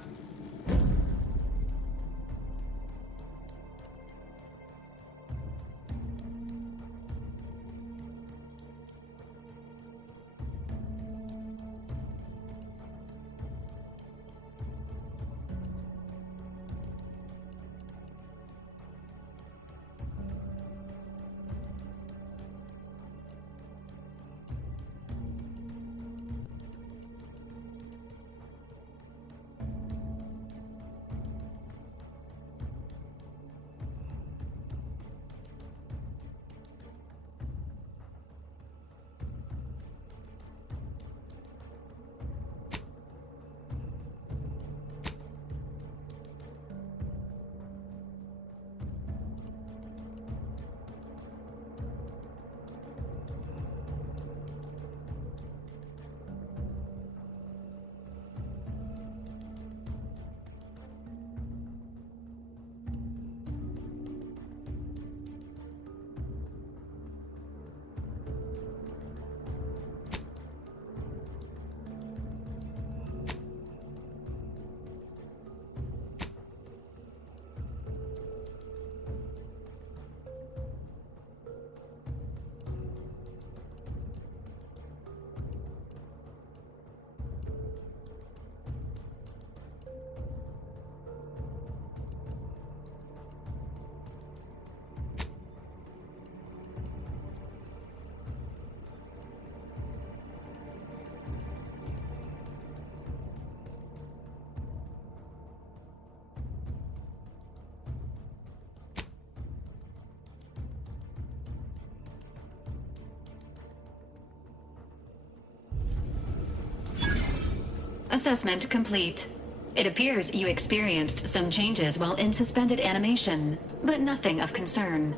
Assessment complete. It appears you experienced some changes while in suspended animation, but nothing of concern.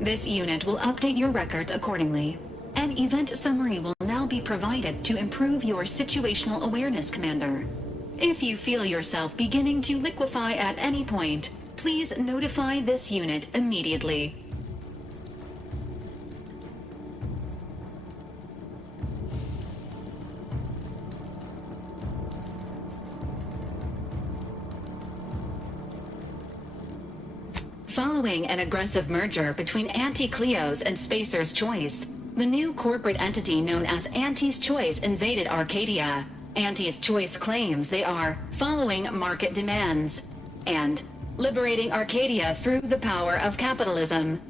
This unit will update your records accordingly. An event summary will now be provided to improve your situational awareness, Commander. If you feel yourself beginning to liquefy at any point, please notify this unit immediately. Following an aggressive merger between Anti-Cleo's and Spacer's Choice, the new corporate entity known as Anti's Choice invaded Arcadia. Anti's Choice claims they are following market demands and liberating Arcadia through the power of capitalism.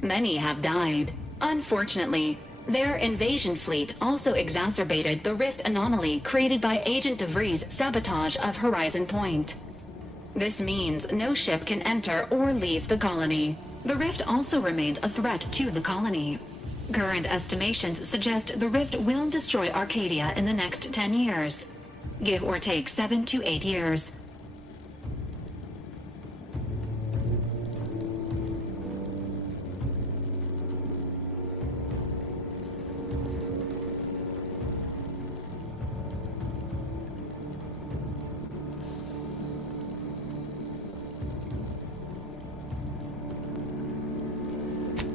Many have died. Unfortunately, their invasion fleet also exacerbated the rift anomaly created by Agent DeVries' sabotage of Horizon Point. This means no ship can enter or leave the colony. The rift also remains a threat to the colony. Current estimations suggest the rift will destroy Arcadia in the next 10 years. Give or take 7 to 8 years.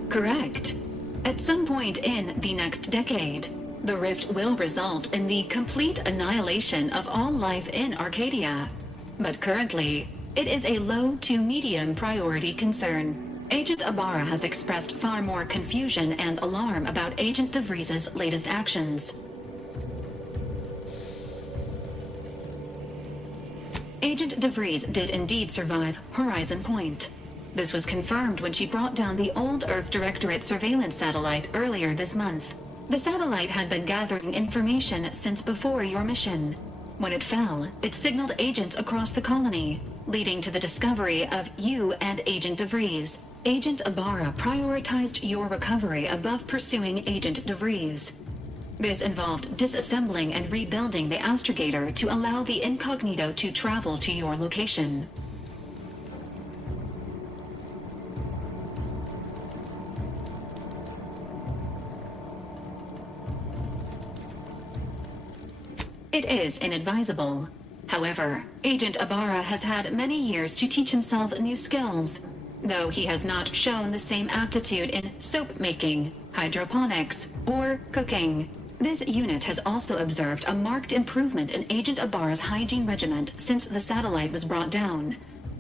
Correct. At some point in the next decade, the rift will result in the complete annihilation of all life in Arcadia. But currently, it is a low to medium priority concern. Agent Ibarra has expressed far more confusion and alarm about Agent DeVries' latest actions. Agent DeVries did indeed survive Horizon Point. This was confirmed when she brought down the old Earth Directorate surveillance satellite earlier this month. The satellite had been gathering information since before your mission. When it fell, it signaled agents across the colony, leading to the discovery of you and Agent DeVries. Agent Ibarra prioritized your recovery above pursuing Agent DeVries. This involved disassembling and rebuilding the astrogator to allow the incognito to travel to your location. It is inadvisable. However, Agent Ibarra has had many years to teach himself new skills, though he has not shown the same aptitude in soap making, hydroponics, or cooking. This unit has also observed a marked improvement in Agent Ibarra's hygiene regimen since the satellite was brought down.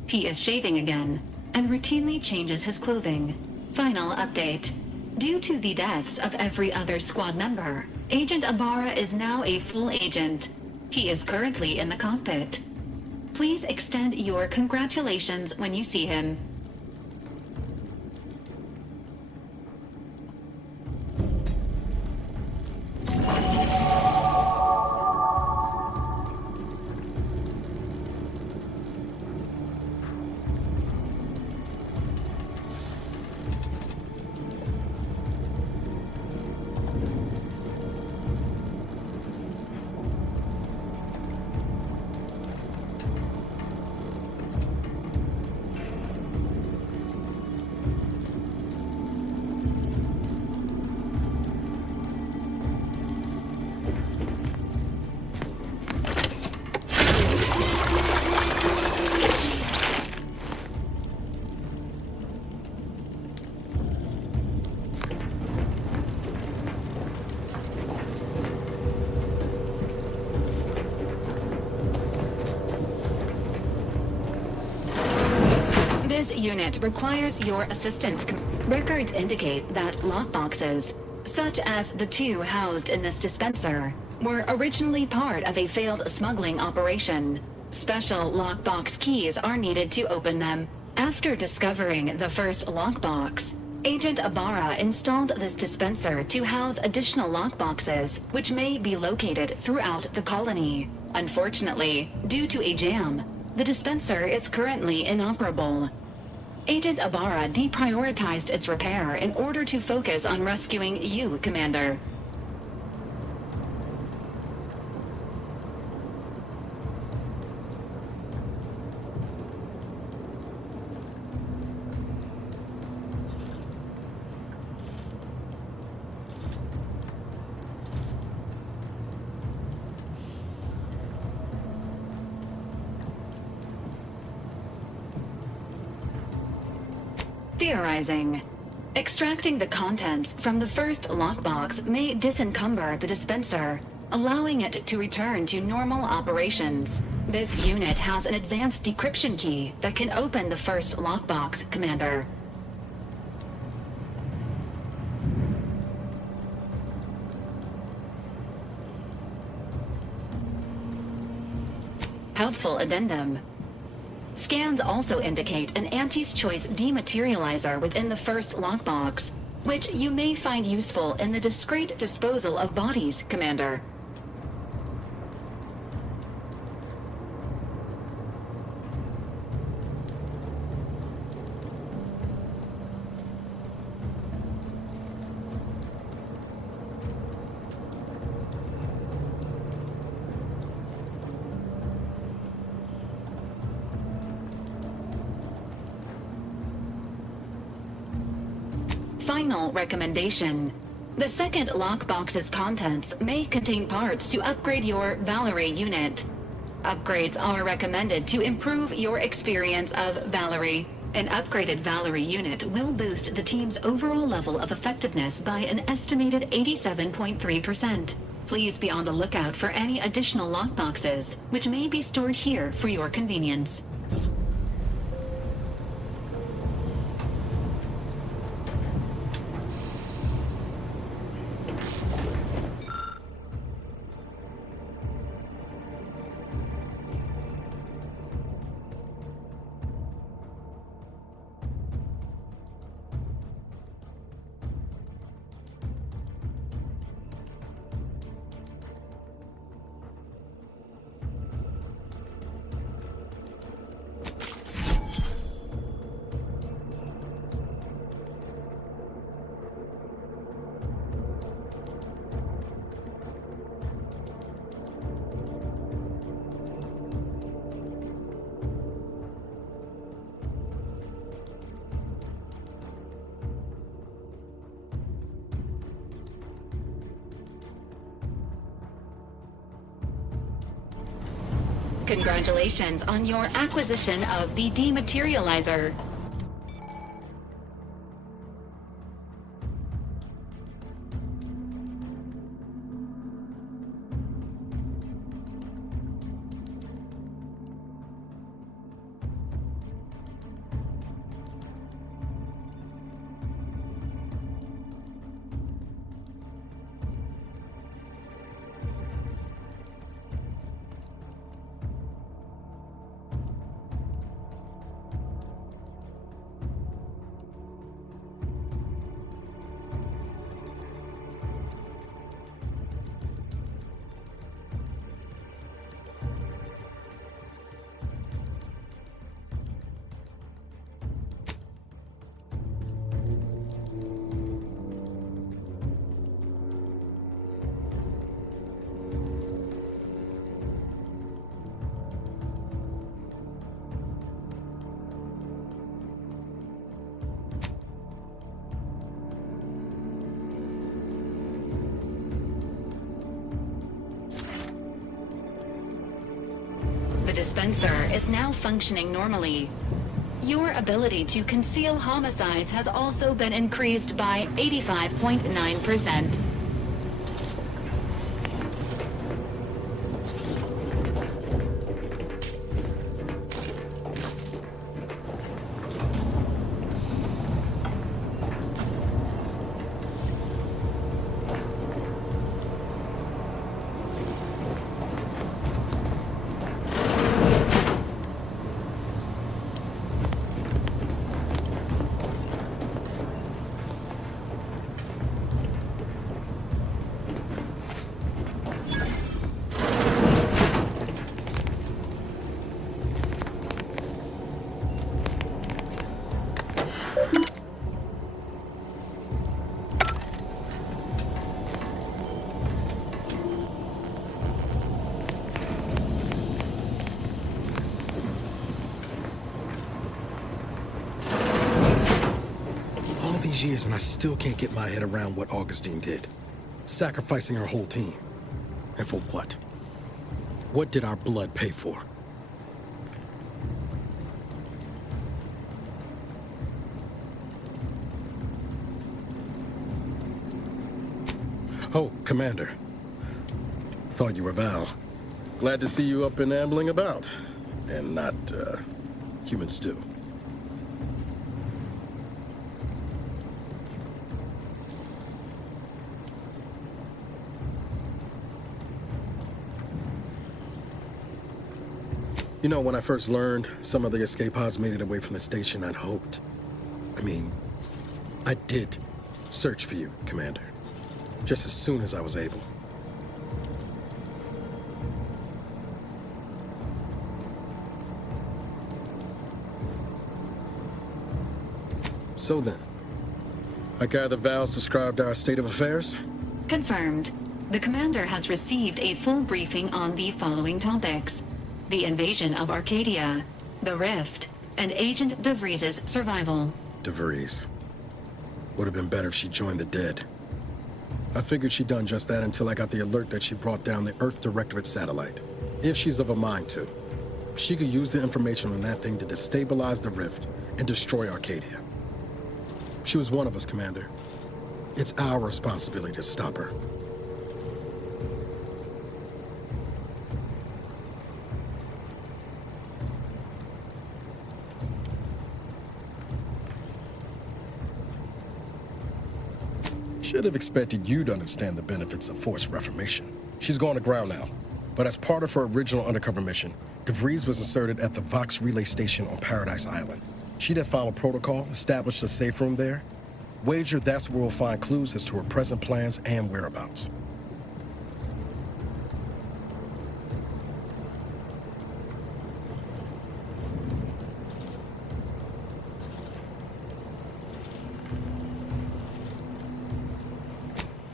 He is shaving again, and routinely changes his clothing. Final update. Due to the deaths of every other squad member, Agent Ibarra is now a full agent. He is currently in the cockpit. Please extend your congratulations when you see him. This unit requires your assistance. Records indicate that lockboxes, such as the two housed in this dispenser, were originally part of a failed smuggling operation. Special lockbox keys are needed to open them. After discovering the first lockbox, Agent Ibarra installed this dispenser to house additional lockboxes, which may be located throughout the colony. Unfortunately, due to a jam, the dispenser is currently inoperable. Agent Ibarra deprioritized its repair in order to focus on rescuing you, Commander. Theorizing. Extracting the contents from the first lockbox may disencumber the dispenser. allowing it to return to normal operations. This unit has an advanced decryption key that can open the first lockbox, Commander. Helpful addendum. Scans also indicate an Auntie's Choice dematerializer within the first lockbox, which you may find useful in the discreet disposal of bodies, Commander. Final recommendation. The second lockbox's contents may contain parts to upgrade your Valerie unit. Upgrades are recommended to improve your experience of Valerie. An upgraded Valerie unit will boost the team's overall level of effectiveness by an estimated 87.3%. Please be on the lookout for any additional lockboxes, which may be stored here for your convenience. Congratulations on your acquisition of the dematerializer. The dispenser is now functioning normally. Your ability to conceal homicides has also been increased by 85.9%. Years and I still can't get my head around what Augustine did. Sacrificing her whole team. And for what? What did our blood pay for? Oh, Commander. thought you were Val. Glad to see you up and ambling about. And not, human stew. You know, when I first learned some of the escape pods made it away from the station, I'd hoped. I did search for you, Commander. Just as soon as I was able. So then, I gather Val described our state of affairs? Confirmed. The commander has received a full briefing on the following topics: the invasion of Arcadia, the Rift, and Agent DeVries' survival. DeVries. Would have been better if she joined the dead. I figured she'd done just that until I got the alert that she brought down the Earth Directorate satellite. If she's of a mind to, she could use the information on that thing to destabilize the Rift and destroy Arcadia. She was one of us, Commander. It's our responsibility to stop her. Should have expected you to understand the benefits of forced reformation. She's gone to ground now, but as part of her original undercover mission, DeVries was inserted at the Vox relay station on Paradise Island. She'd have followed protocol, established a safe room there. Wager that's where we'll find clues as to her present plans and whereabouts.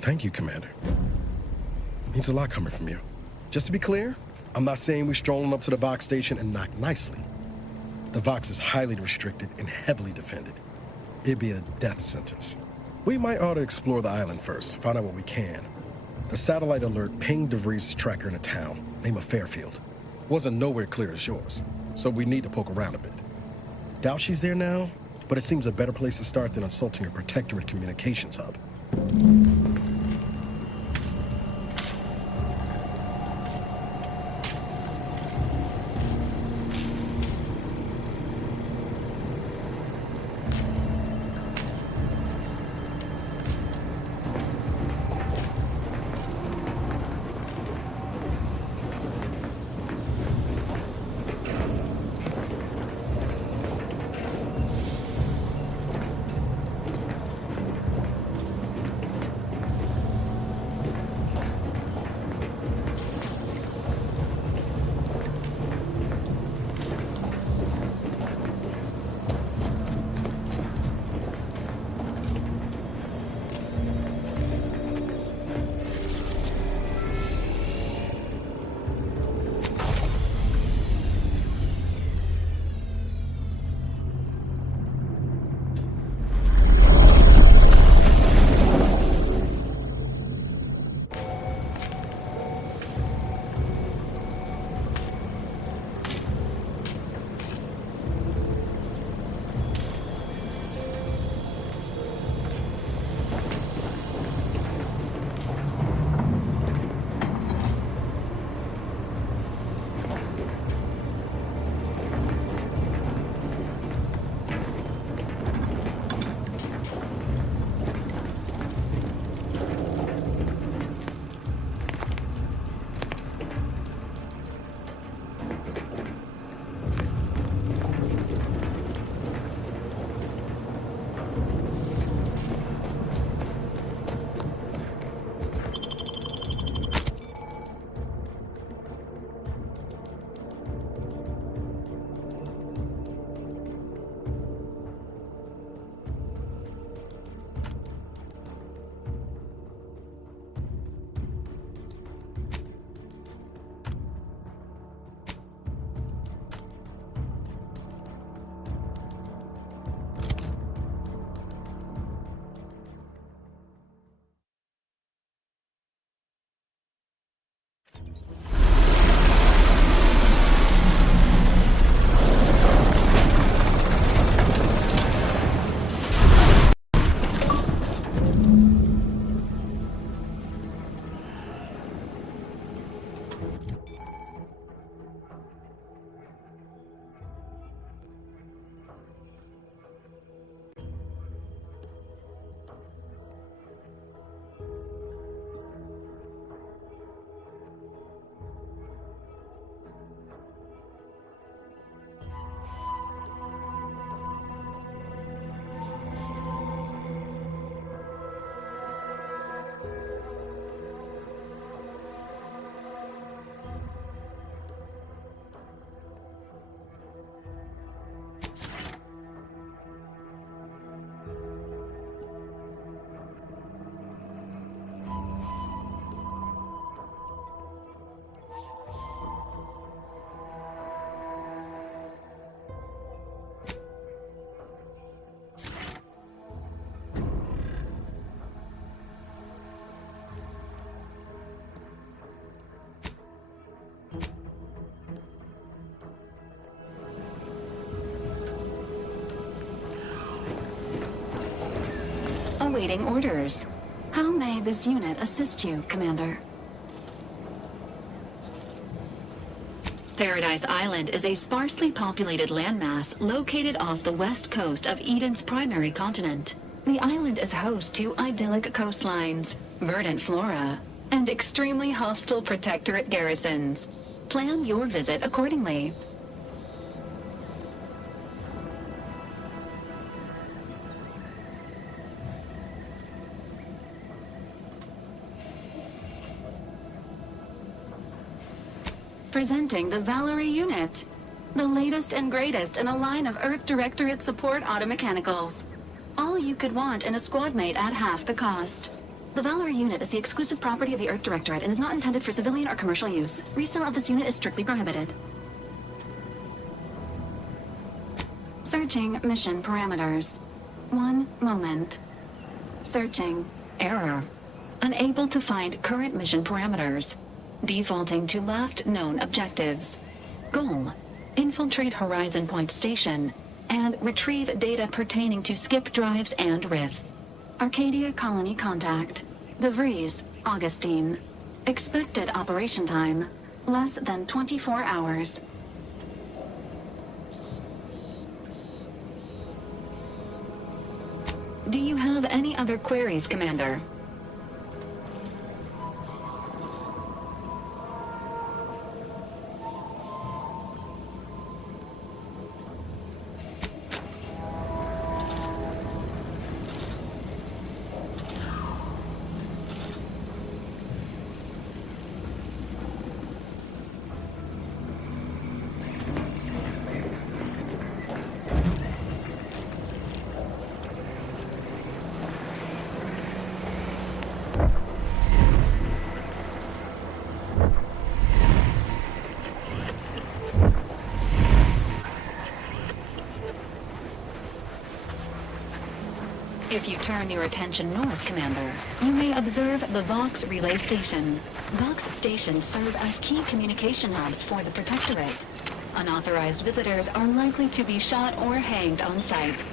Thank you, Commander. Means a lot coming from you. Just to be clear, I'm not saying we're strolling up to the Vox station and knock nicely. The Vox is highly restricted and heavily defended. It'd be a death sentence. We might ought to explore the island first, find out what we can. The satellite alert pinged DeVries' tracker in a town named Fairfield. Wasn't nowhere clear as yours, so we need to poke around a bit. Doubt she's there now, but it seems a better place to start than insulting a protectorate communications hub. awaiting orders. How may this unit assist you, Commander? Paradise Island is a sparsely populated landmass located off the west coast of Eden's primary continent. The island is host to idyllic coastlines, verdant flora, and extremely hostile Protectorate garrisons. Plan your visit accordingly. Presenting the Valerie unit, the latest and greatest in a line of Earth Directorate support automechanicals. All you could want in a squad mate at half the cost. The Valerie unit is the exclusive property of the Earth Directorate and is not intended for civilian or commercial use. Resale of this unit is strictly prohibited. Searching mission parameters. 1 moment. Searching. Error. Unable to find current mission parameters. Defaulting to last known objectives. Goal: infiltrate Horizon Point Station and retrieve data pertaining to skip drives and rifts. Arcadia Colony contact. De Vries, Augustine. Expected operation time: less than 24 hours. Do you have any other queries, Commander? If you turn your attention north, Commander, you may observe the Vox Relay Station. Vox stations serve as key communication hubs for the Protectorate. Unauthorized visitors are likely to be shot or hanged on sight.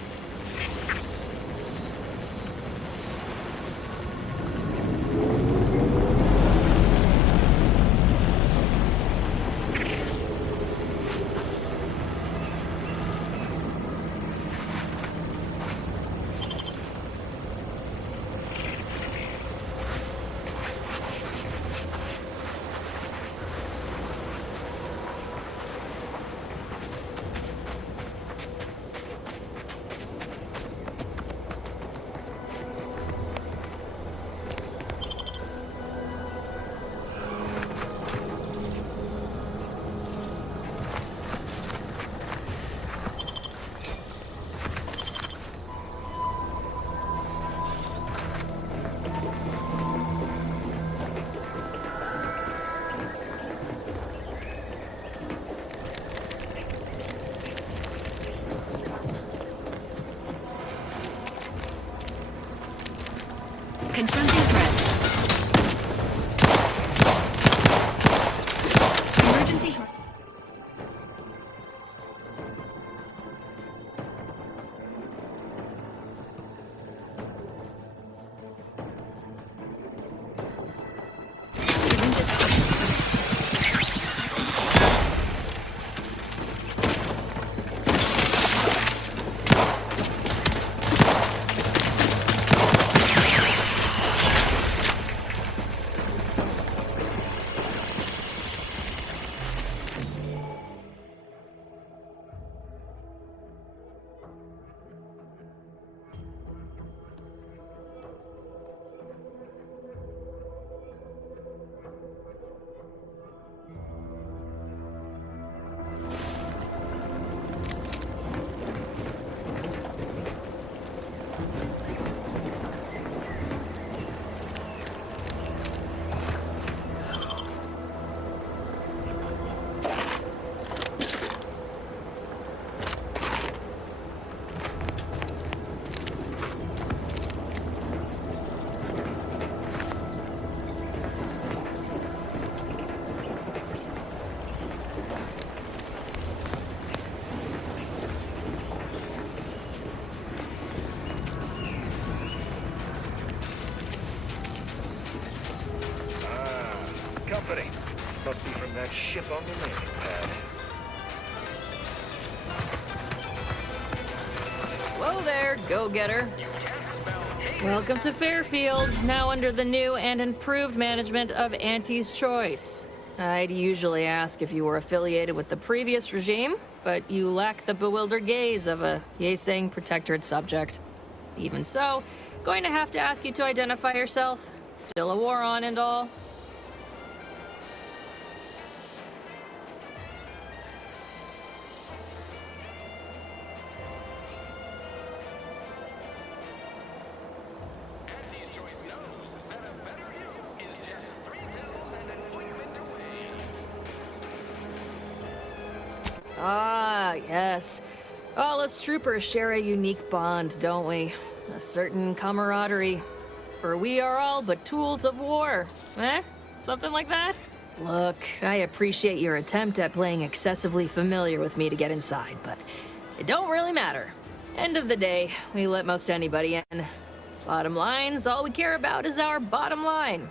ship on the landing pad. Whoa there, go-getter. Welcome to Fairfield, now under the new and improved management of Auntie's Choice. I'd usually ask if you were affiliated with the previous regime, but you lack the bewildered gaze of a yay-saying protectorate subject. Even so, going to have to ask you to identify yourself. Still a war on and all. Ah, yes. All us troopers share a unique bond, don't we? A certain camaraderie. For we are all but tools of war. Eh? Something like that? Look, I appreciate your attempt at playing excessively familiar with me to get inside, but it don't really matter. End of the day, we let most anybody in. Bottom line's all we care about is our bottom line.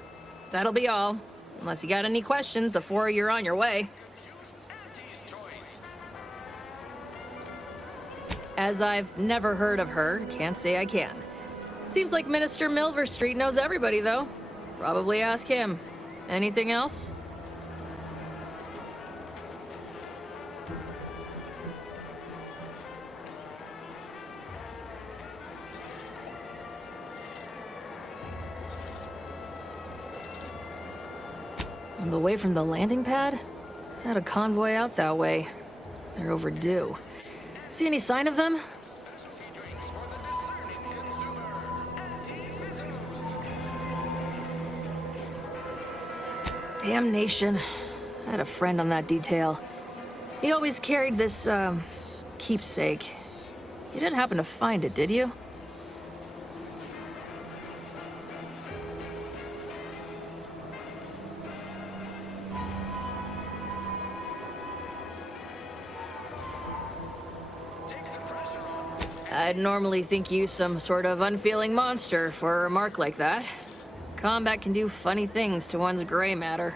That'll be all. Unless you got any questions before you're on your way. As I've never heard of her, can't say I can. Seems like Minister Milverstreet knows everybody, though. Probably ask him. Anything else? On the way from the landing pad? Had a convoy out that way. They're overdue. See any sign of them? Damnation. I had a friend on that detail. He always carried this, keepsake. You didn't happen to find it, did you? I'd normally think you some sort of unfeeling monster for a remark like that. Combat can do funny things to one's gray matter.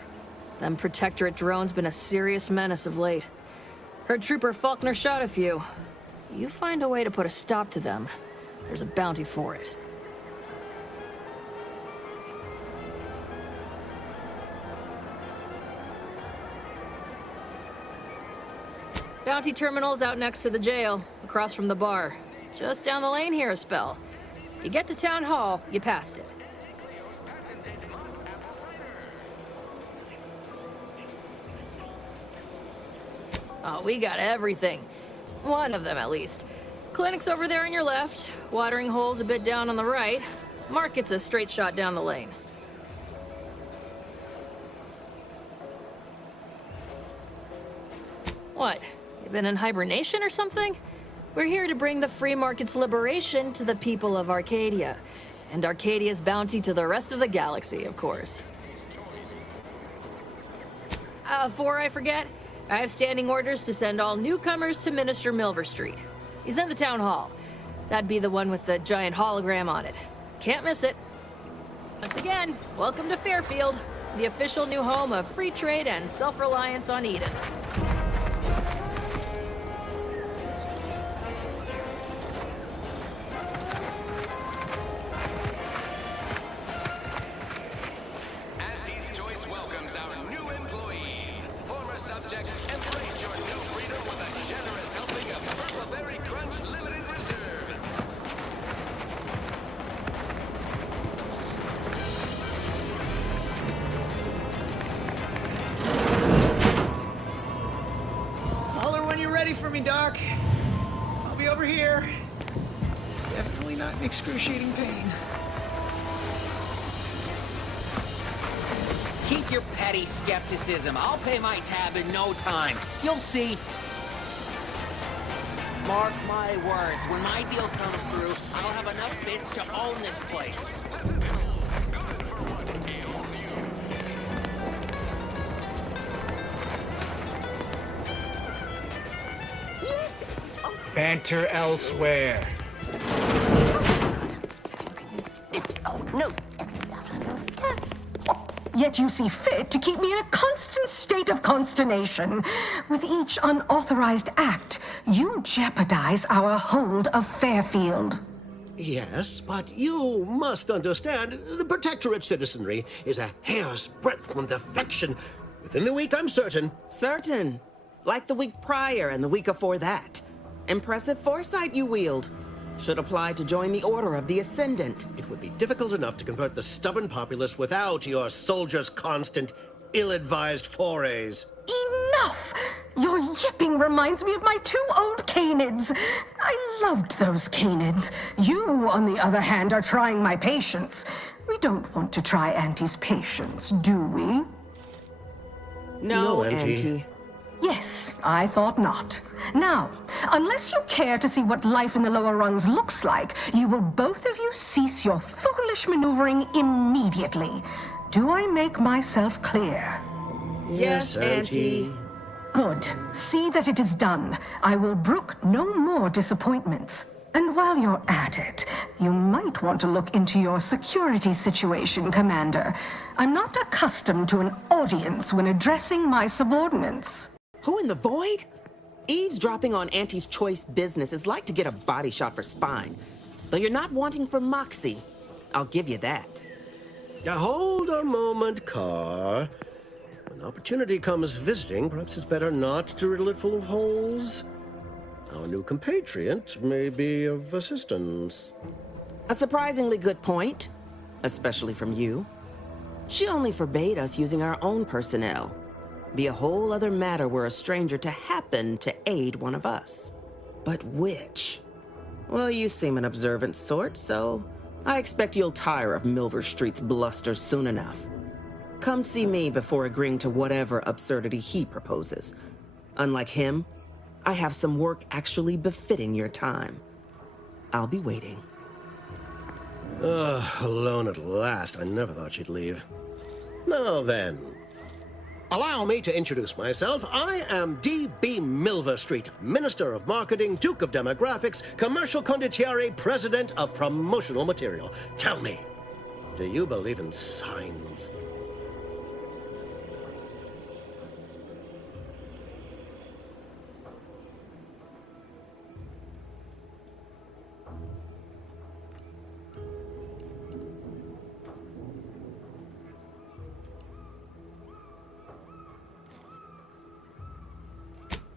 Them Protectorate drones been a serious menace of late. Heard Trooper Faulkner shot a few. You find a way to put a stop to them, there's a bounty for it. Bounty terminal's out next to the jail, across from the bar. Just down the lane here a spell. You get to Town Hall, you passed it. Oh, we got everything. One of them, at least. Clinic's over there on your left. Watering hole's a bit down on the right. Market's a straight shot down the lane. What? You been in hibernation or something? We're here to bring the free market's liberation to the people of Arcadia. And Arcadia's bounty to the rest of the galaxy, of course. Before I forget, I have standing orders to send all newcomers to Minister Milverstreet. He's in the town hall. That'd be the one with the giant hologram on it. Can't miss it. Once again, welcome to Fairfield, the official new home of free trade and self-reliance on Eden. Doc. I'll be over here. Definitely not in excruciating pain. Keep your petty skepticism. I'll pay my tab in no time. You'll see. Mark my words, when my deal comes through, I'll have enough bits to own this place. Banter elsewhere. No. Yet yet you see fit to keep me in a constant state of consternation. With each unauthorized act, you jeopardize our hold of Fairfield. Yes, but you must understand, the Protectorate citizenry is a hair's breadth from defection. Within the week, I'm certain. Certain. Like the week prior and the week before that. Impressive foresight you wield. Should apply to join the Order of the Ascendant. It would be difficult enough to convert the stubborn populace without your soldiers' constant, ill-advised forays. Enough! Your yipping reminds me of my 2 old canids. I loved those canids. You, on the other hand, are trying my patience. We don't want to try Auntie's patience, do we? No, Auntie. Yes, I thought not. Now, unless you care to see what life in the lower rungs looks like, you will both of you cease your foolish maneuvering immediately. Do I make myself clear? Yes, Auntie. Good. See that it is done. I will brook no more disappointments. And while you're at it, you might want to look into your security situation, Commander. I'm not accustomed to an audience when addressing my subordinates. Who in the void? Eavesdropping on Auntie's choice business is like to get a body shot for spine. Though you're not wanting for moxie. I'll give you that. Now, hold a moment, Carr. When opportunity comes visiting, perhaps it's better not to riddle it full of holes. Our new compatriot may be of assistance. A surprisingly good point, especially from you. She only forbade us using our own personnel. Be a whole other matter were a stranger to happen to aid one of us. But which? Well, you seem an observant sort, so I expect you'll tire of Milver Street's bluster soon enough. Come see me before agreeing to whatever absurdity he proposes. Unlike him, I have some work actually befitting your time. I'll be waiting. Alone at last. I never thought she'd leave. Now then, allow me to introduce myself. I am D.B. Milver Street, Minister of Marketing, Duke of Demographics, Commercial Condottiere, President of Promotional Material. Tell me, do you believe in signs?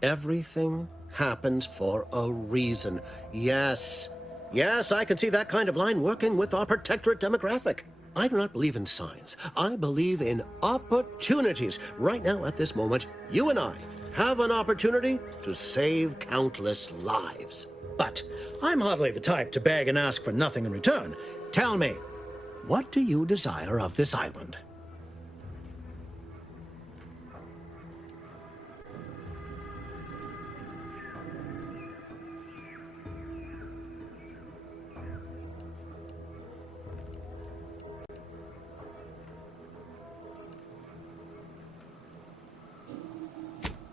Everything happens for a reason. Yes. Yes, I can see that kind of line working with our Protectorate demographic. I do not believe in signs. I believe in opportunities. Right now, at this moment, you and I have an opportunity to save countless lives. But I'm hardly the type to beg and ask for nothing in return. Tell me, what do you desire of this island?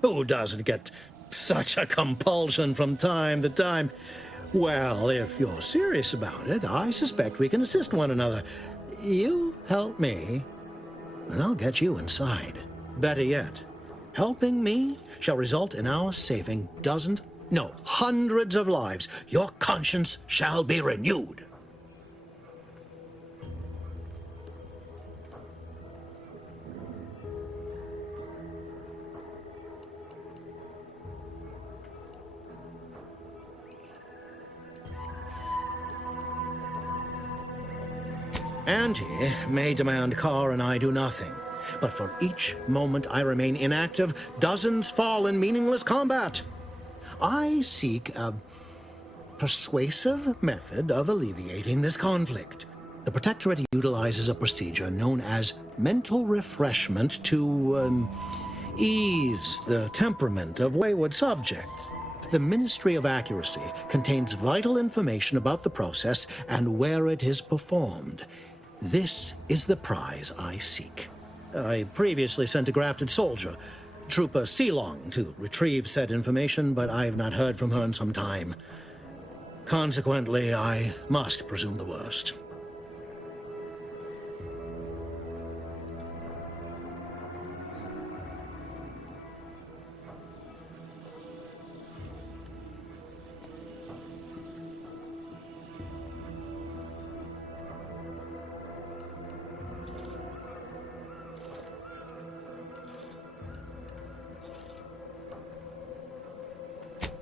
Who doesn't get such a compulsion from time to time? Well, if you're serious about it, I suspect we can assist one another. You help me, and I'll get you inside. Better yet, helping me shall result in our saving dozens, no, hundreds of lives. Your conscience shall be renewed. Auntie may demand Carr and I do nothing, but for each moment I remain inactive, dozens fall in meaningless combat. I seek a persuasive method of alleviating this conflict. The Protectorate utilizes a procedure known as mental refreshment to ease the temperament of wayward subjects. The Ministry of Accuracy contains vital information about the process and where it is performed. This is the prize I seek. I previously sent a grafted soldier, Trooper Sealong, to retrieve said information, but I have not heard from her in some time. Consequently, I must presume the worst.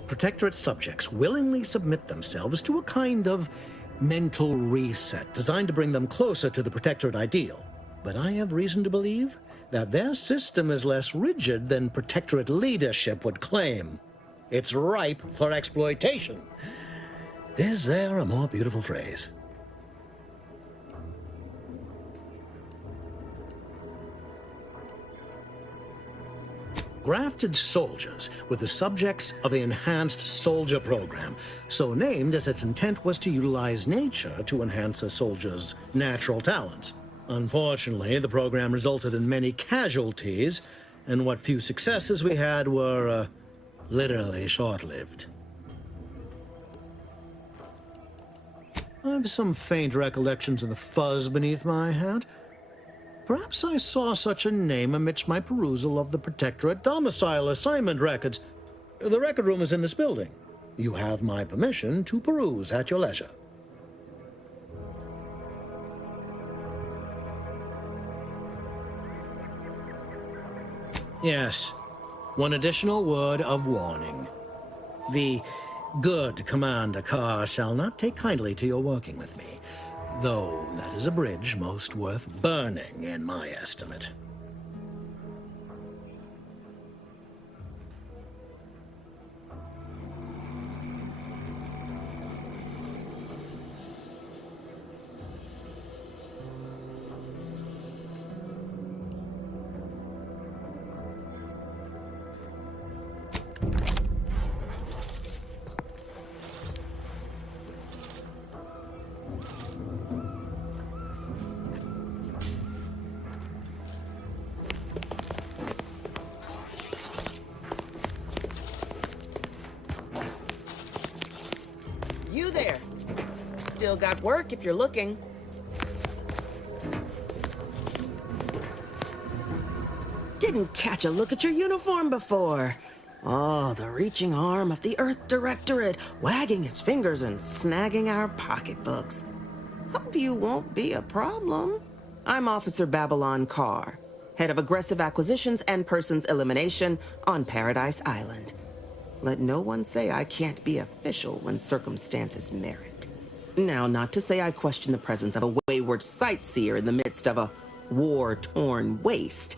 Protectorate subjects willingly submit themselves to a kind of mental reset designed to bring them closer to the Protectorate ideal. But I have reason to believe that their system is less rigid than Protectorate leadership would claim. It's ripe for exploitation. Is there a more beautiful phrase? Grafted soldiers were the subjects of the Enhanced Soldier Program, so named as its intent was to utilize nature to enhance a soldier's natural talents. Unfortunately, the program resulted in many casualties, and what few successes we had were, literally short-lived. I've some faint recollections of the fuzz beneath my hat. Perhaps I saw such a name amidst my perusal of the Protectorate domicile assignment records. The record room is in this building. You have my permission to peruse at your leisure. Yes, one additional word of warning. The good Commander Carr shall not take kindly to your working with me, though that is a bridge most worth burning in my estimate. You there. Still got work if you're looking. Didn't catch a look at your uniform before. Oh, the reaching arm of the Earth Directorate, wagging its fingers and snagging our pocketbooks. Hope you won't be a problem. I'm Officer Babylon Carr, head of aggressive acquisitions and persons elimination on Paradise Island. Let no one say I can't be official when circumstances merit. Now, not to say I question the presence of a wayward sightseer in the midst of a war-torn waste,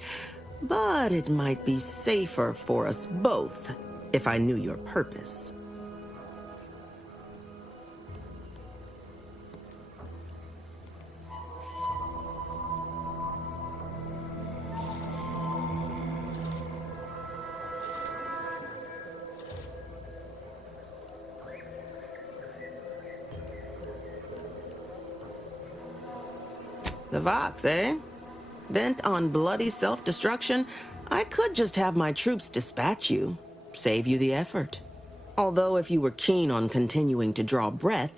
but it might be safer for us both if I knew your purpose. The Vox, eh? Bent on bloody self-destruction, I could just have my troops dispatch you, save you the effort. Although if you were keen on continuing to draw breath,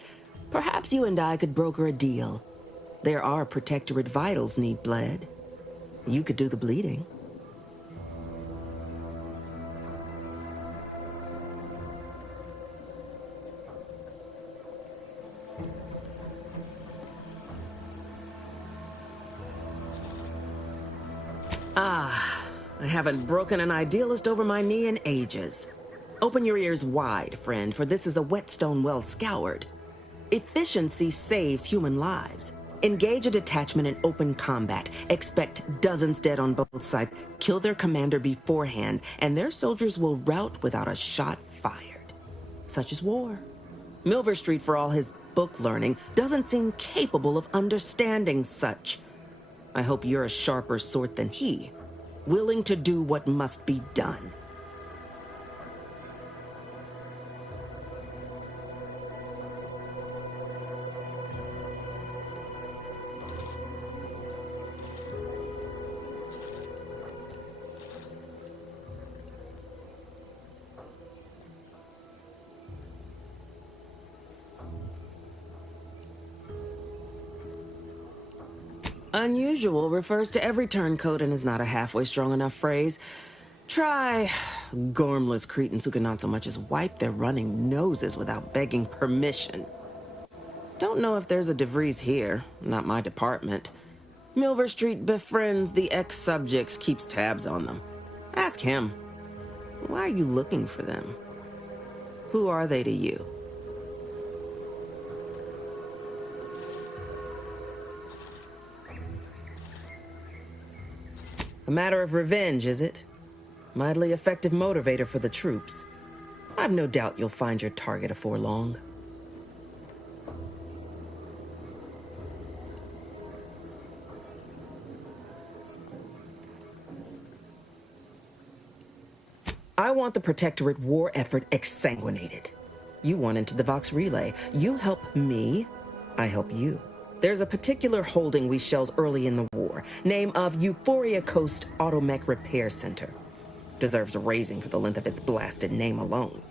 perhaps you and I could broker a deal. There are Protectorate vitals need bled. You could do the bleeding. I haven't broken an idealist over my knee in ages. Open your ears wide, friend, for this is a whetstone well scoured. Efficiency saves human lives. Engage a detachment in open combat. Expect dozens dead on both sides. Kill their commander beforehand, and their soldiers will rout without a shot fired. Such is war. Milver Street, for all his book learning, doesn't seem capable of understanding such. I hope you're a sharper sort than he, willing to do what must be done. Unusual refers to every turncoat and is not a halfway strong enough phrase. Try gormless cretins who can not so much as wipe their running noses without begging permission. Don't know if there's a DeVries here, not my department. Milver Street befriends the ex-subjects, keeps tabs on them. Ask him. Why are you looking for them? Who are they to you? A matter of revenge, is it? Mightily effective motivator for the troops. I've no doubt you'll find your target afore long. I want the Protectorate war effort exsanguinated. You want into the Vox Relay. You help me, I help you. There's a particular holding we shelled early in the war, name of Euphoria Coast Automech Repair Center. Deserves a raising for the length of its blasted name alone.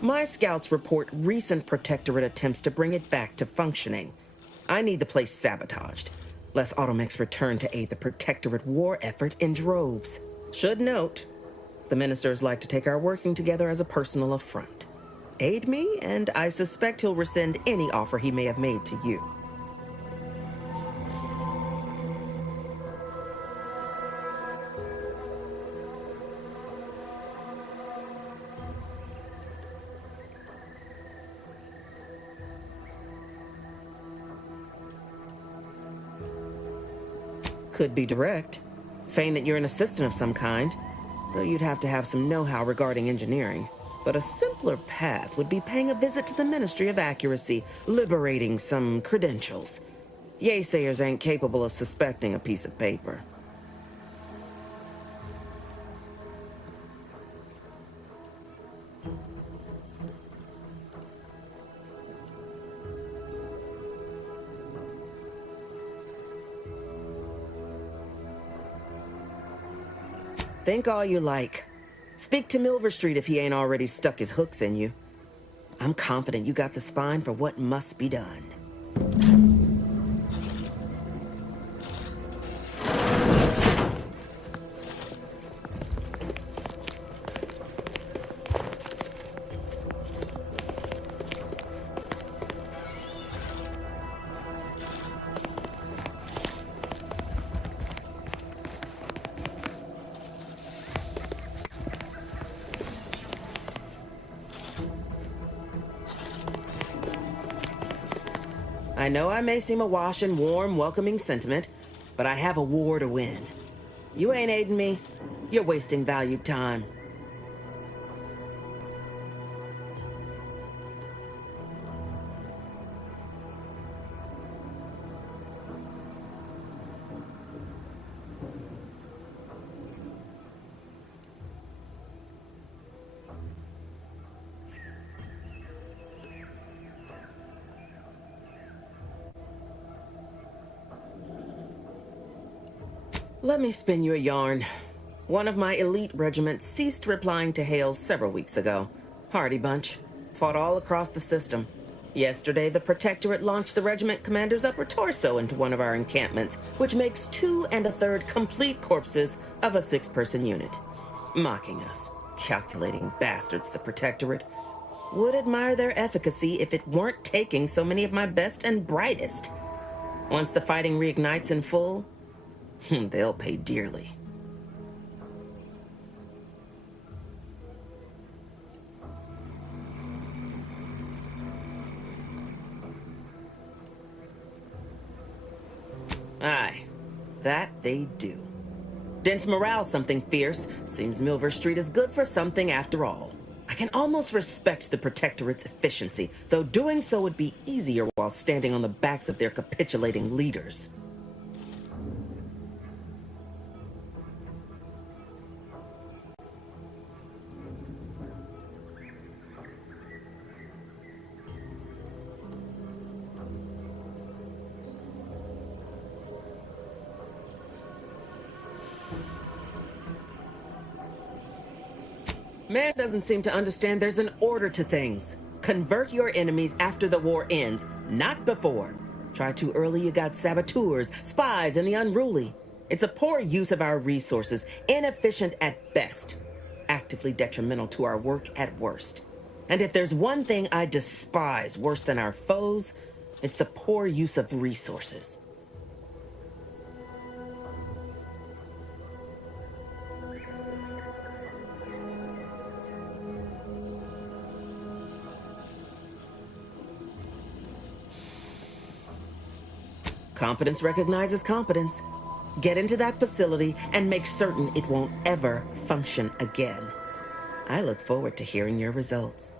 My scouts report recent Protectorate attempts to bring it back to functioning. I need the place sabotaged, lest Automechs return to aid the Protectorate war effort in droves. Should note, the ministers like to take our working together as a personal affront. Aid me, and I suspect he'll rescind any offer he may have made to you. Could be direct. Feign that you're an assistant of some kind, though you'd have to have some know-how regarding engineering. But a simpler path would be paying a visit to the Ministry of Accuracy, liberating some credentials. Yaysayers ain't capable of suspecting a piece of paper. Think all you like. Speak to Milver Street if he ain't already stuck his hooks in you. I'm confident you got the spine for what must be done. I know I may seem awash in warm, welcoming sentiment, but I have a war to win. You ain't aiding me. You're wasting valued time. Let me spin you a yarn. One of my elite regiments ceased replying to hails several weeks ago. Hardy bunch. Fought all across the system. Yesterday, the Protectorate launched the regiment commander's upper torso into one of our encampments, which makes 2 1/3 complete corpses of a 6-person unit. Mocking us. Calculating bastards, the Protectorate. Would admire their efficacy if it weren't taking so many of my best and brightest. Once the fighting reignites in full, they'll pay dearly. Aye, that they do. Dents morale something fierce. Seems Milver Street is good for something after all. I can almost respect the Protectorate's efficiency, though doing so would be easier while standing on the backs of their capitulating leaders. Man doesn't seem to understand there's an order to things. Convert your enemies after the war ends, not before. Try too early, you got saboteurs, spies, and the unruly. It's a poor use of our resources, inefficient at best, actively detrimental to our work at worst. And if there's one thing I despise worse than our foes, it's the poor use of resources. Competence recognizes competence. Get into that facility and make certain it won't ever function again. I look forward to hearing your results.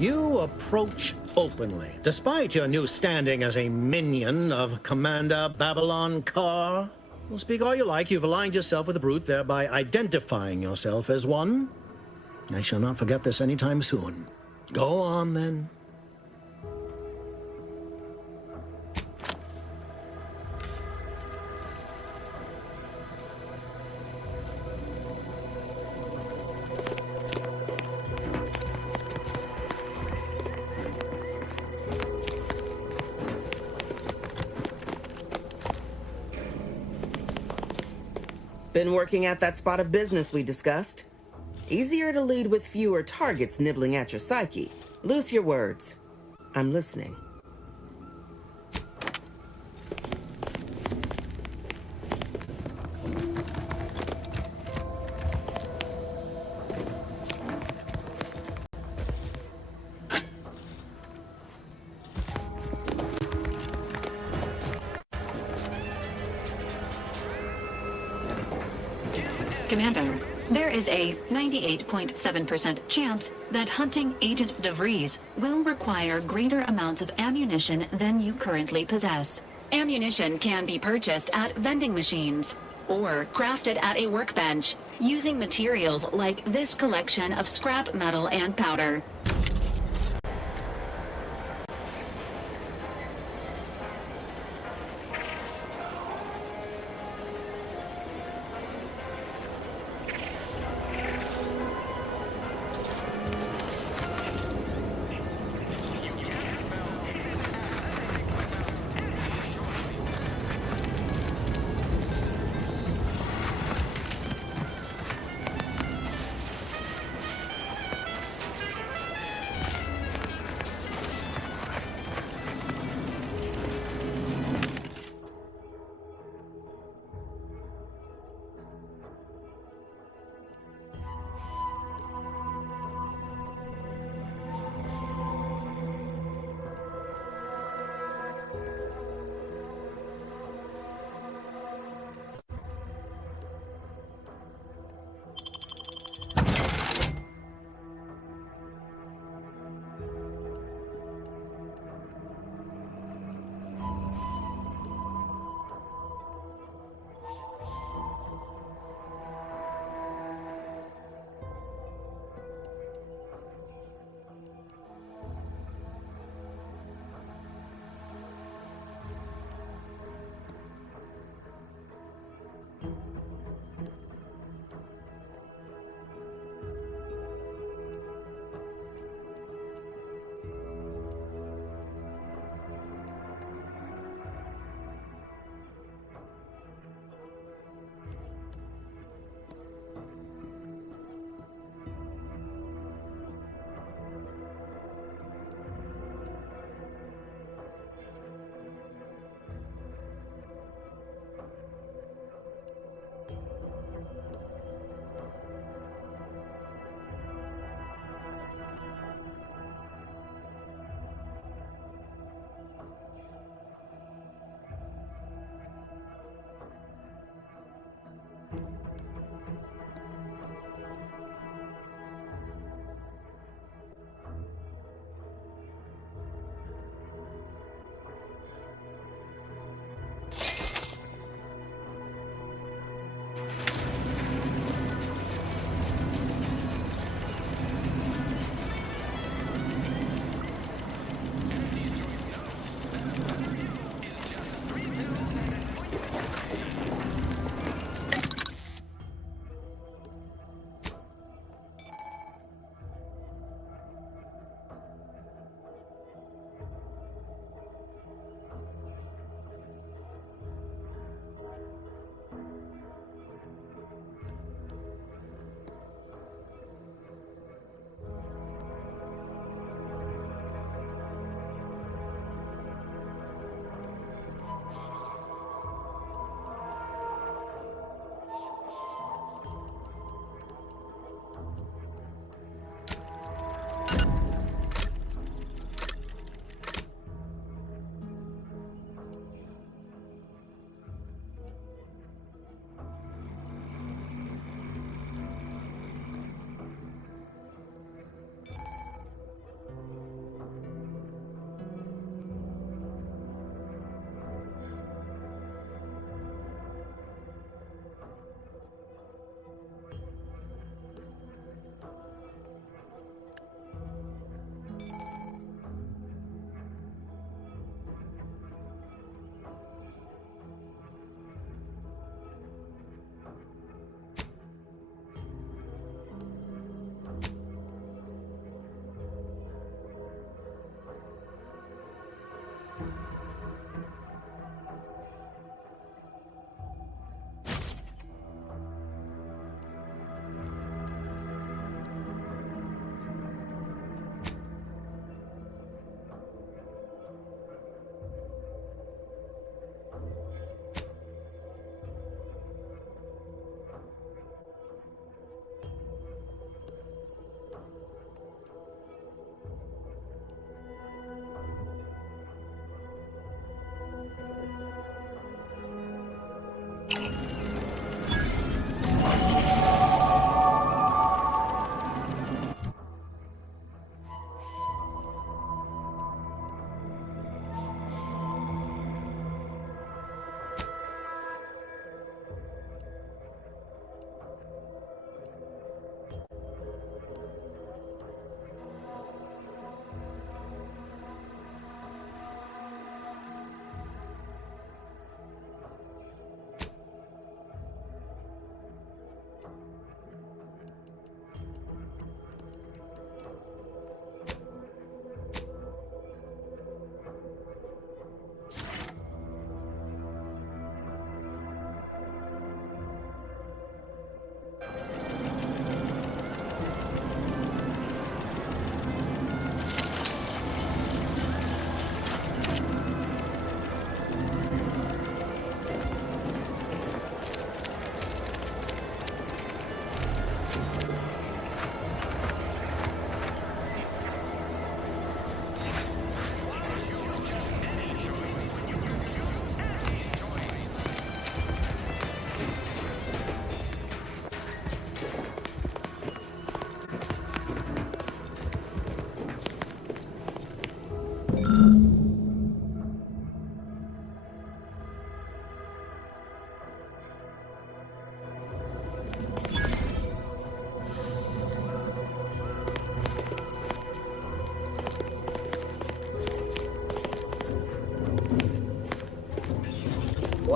You approach openly, despite your new standing as a minion of Commander Babylon Carr. Well, speak all you like, you've aligned yourself with the brute, thereby identifying yourself as one. I shall not forget this anytime soon. Go on, then. Been working at that spot of business we discussed. Easier to lead with fewer targets nibbling at your psyche. Loose your words. I'm listening. Commander, there is a 98.7% chance that hunting Agent DeVries will require greater amounts of ammunition than you currently possess. Ammunition can be purchased at vending machines or crafted at a workbench using materials like this collection of scrap metal and powder.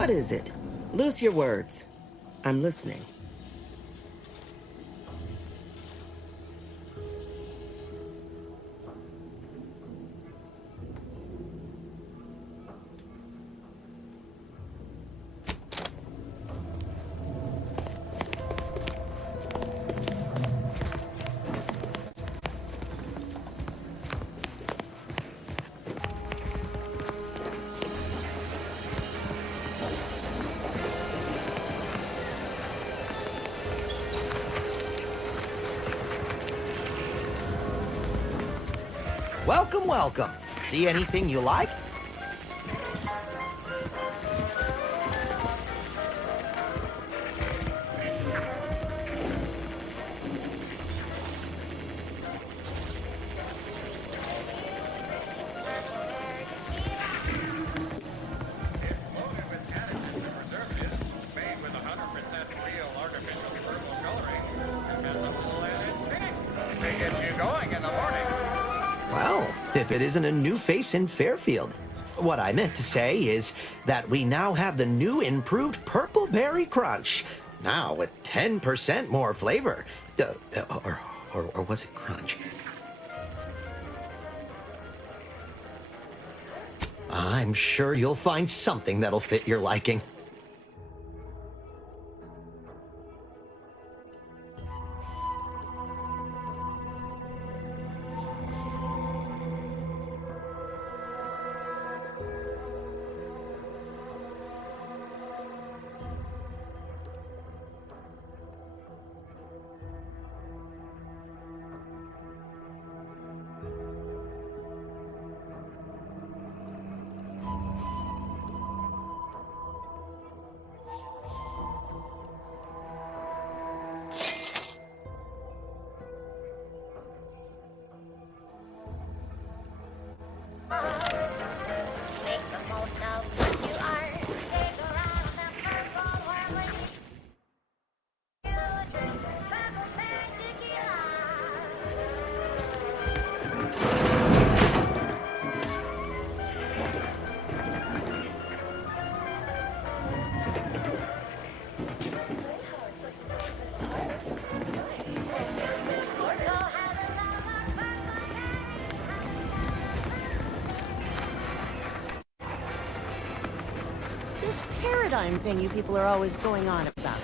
What is it? Loose your words. I'm listening. Welcome, welcome. See anything you like? Well, if it isn't a new face in Fairfield. What I meant to say is that we now have the new improved Purple Berry Crunch. Now with 10% more flavor. Or was it crunch? I'm sure you'll find something that'll fit your liking. This paradigm thing you people are always going on about,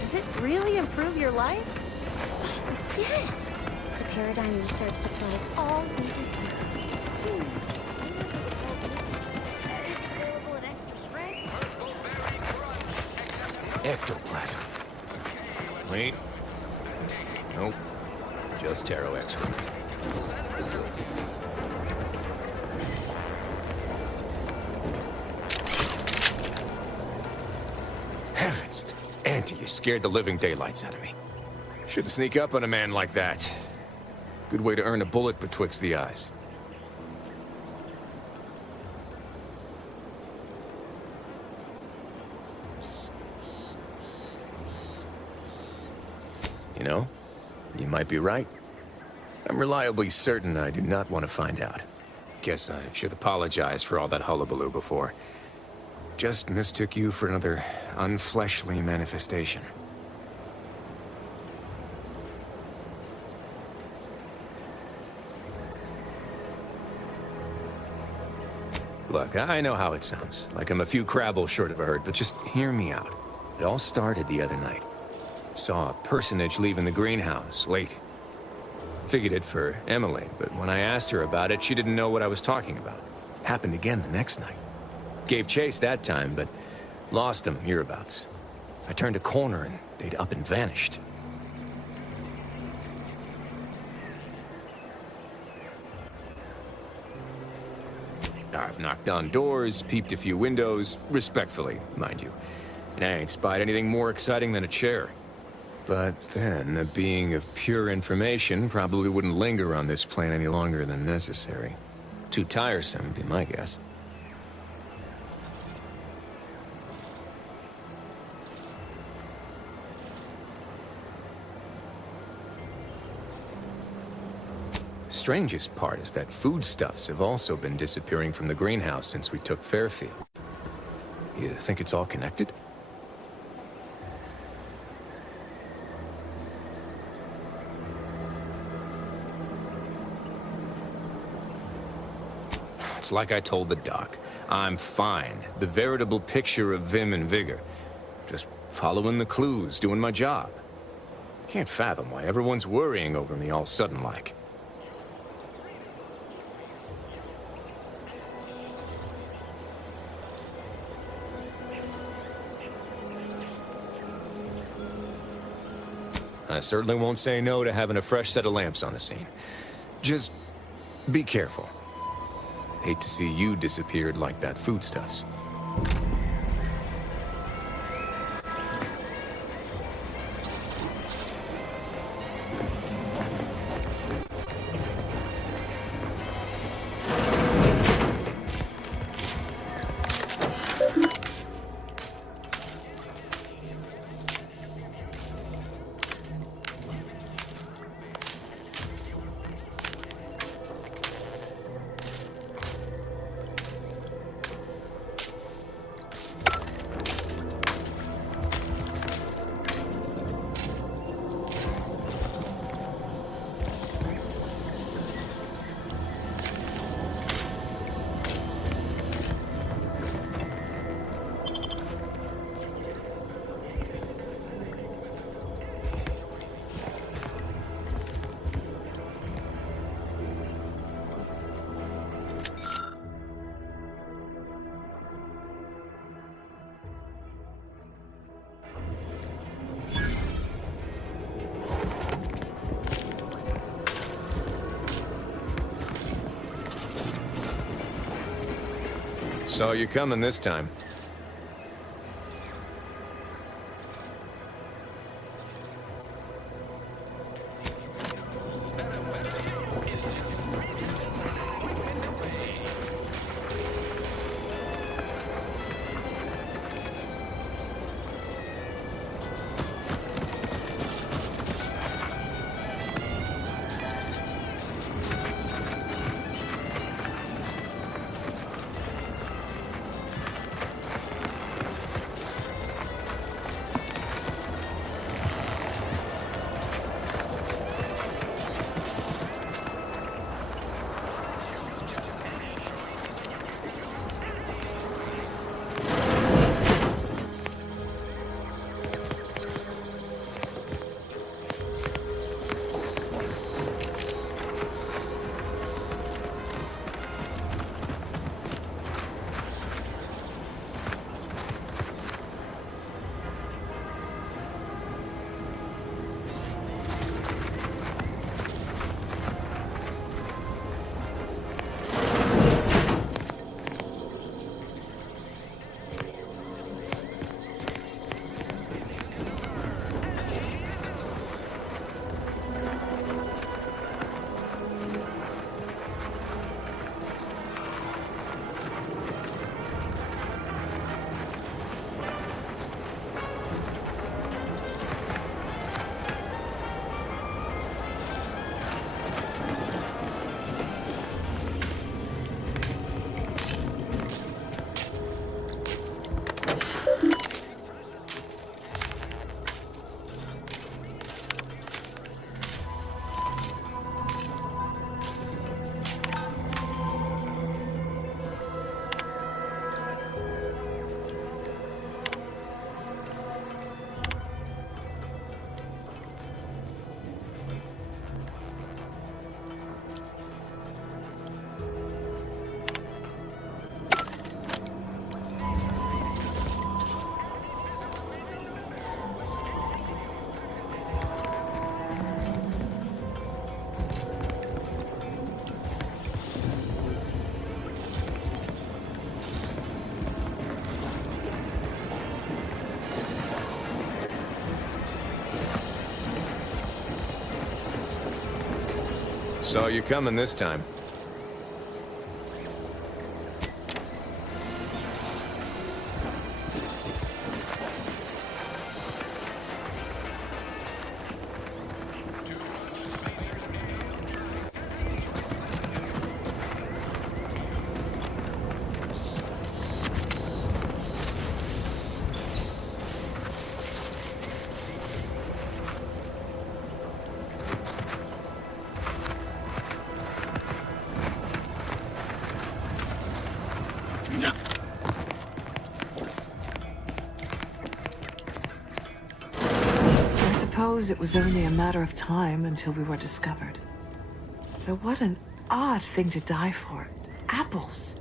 does it really improve your life? Yes! The paradigm research supplies all we desire. Ectoplasm. Wait. Nope. Just taro excrement. Heavens, Auntie, you scared the living daylights out of me. Shouldn't sneak up on a man like that. Good way to earn a bullet betwixt the eyes. You know, you might be right. I'm reliably certain I do not want to find out. Guess I should apologize for all that hullabaloo before. Just mistook you for another unfleshly manifestation. Look, I know how it sounds, like I'm a few crabbles short of a herd, but just hear me out. It all started the other night. Saw a personage leaving the greenhouse, late. Figured it for Emily, but when I asked her about it, she didn't know what I was talking about. Happened again the next night. Gave chase that time, but lost them hereabouts. I turned a corner and they'd up and vanished. I've knocked on doors, peeped a few windows, respectfully, mind you. And I ain't spied anything more exciting than a chair. But then, a being of pure information probably wouldn't linger on this plane any longer than necessary. Too tiresome, be my guess. Strangest part is that foodstuffs have also been disappearing from the greenhouse since we took Fairfield. You think it's all connected? It's like I told the doc. I'm fine. The veritable picture of vim and vigor. Just following the clues, doing my job. Can't fathom why everyone's worrying over me all sudden like. I certainly won't say no to having a fresh set of lamps on the scene. Just be careful. Hate to see you disappeared like that foodstuffs. Saw you coming this time. Saw you coming this time. suppose it was only a matter of time until we were discovered. Though what an odd thing to die for. Apples.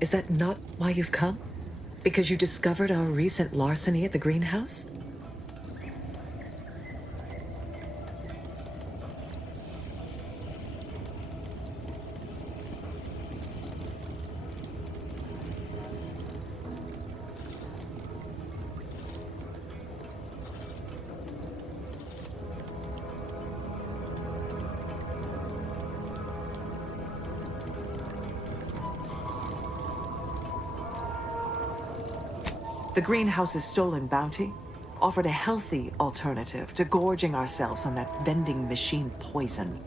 Is that not why you've come? Because you discovered our recent larceny at the greenhouse? The greenhouse's stolen bounty offered a healthy alternative to gorging ourselves on that vending machine poison.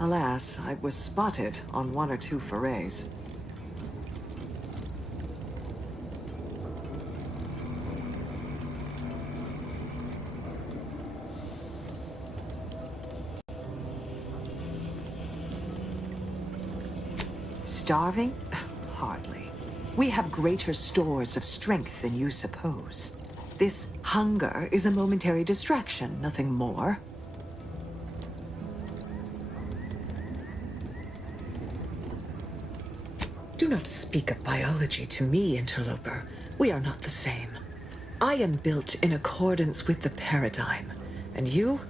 Alas, I was spotted on 1 or 2 forays. Starving? Hardly. We have greater stores of strength than you suppose. This hunger is a momentary distraction, nothing more. Do not speak of biology to me, interloper. We are not the same. I am built in accordance with the paradigm. And you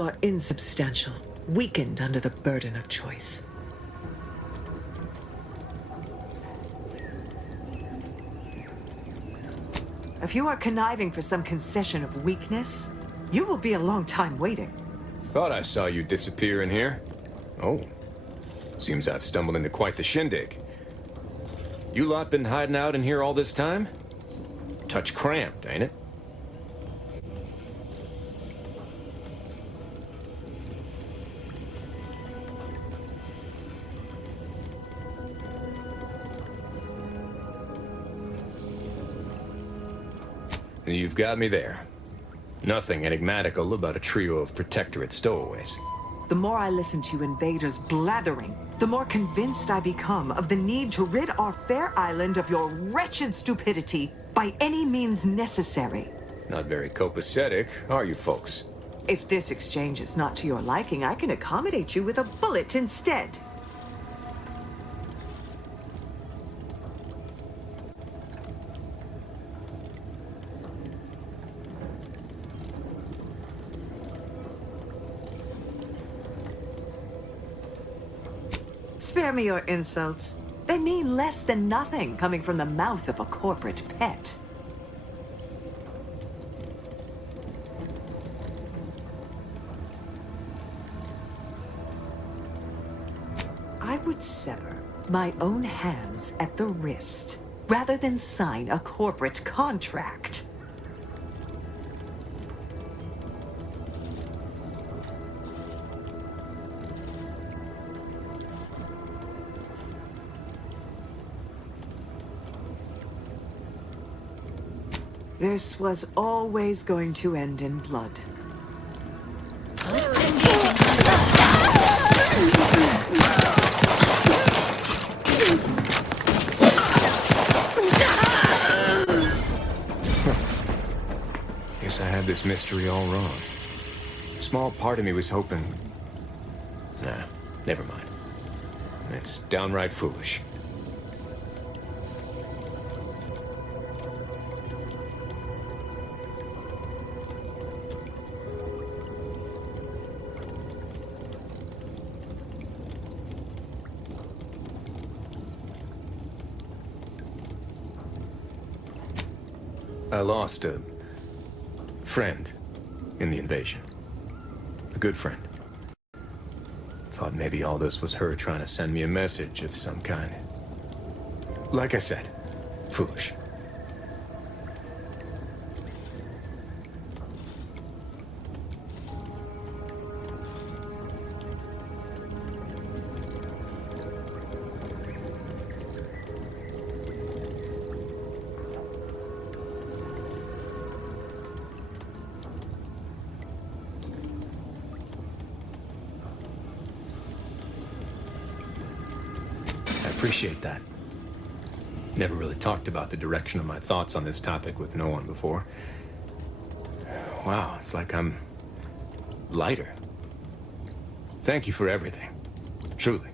are insubstantial, weakened under the burden of choice. If you are conniving for some concession of weakness, you will be a long time waiting. Thought I saw you disappear in here. Oh. Seems I've stumbled into quite the shindig. You lot been hiding out in here all this time? Touch cramped, ain't it? You've got me there. Nothing enigmatical about a trio of Protectorate stowaways. The more I listen to invaders blathering, the more convinced I become of the need to rid our fair island of your wretched stupidity by any means necessary. Not very copacetic, are you folks? If this exchange is not to your liking, I can accommodate you with a bullet instead. Spare me your insults. They mean less than nothing coming from the mouth of a corporate pet. I would sever my own hands at the wrist rather than sign a corporate contract. This was always going to end in blood. Guess I had this mystery all wrong. A small part of me was hoping... Nah, never mind. It's downright foolish. I lost a friend in the invasion. A good friend. Thought maybe all this was her trying to send me a message of some kind. Like I said, foolish. appreciate that. Never really talked about the direction of my thoughts on this topic with no one before. Wow, it's like I'm lighter. Thank you for everything. Truly.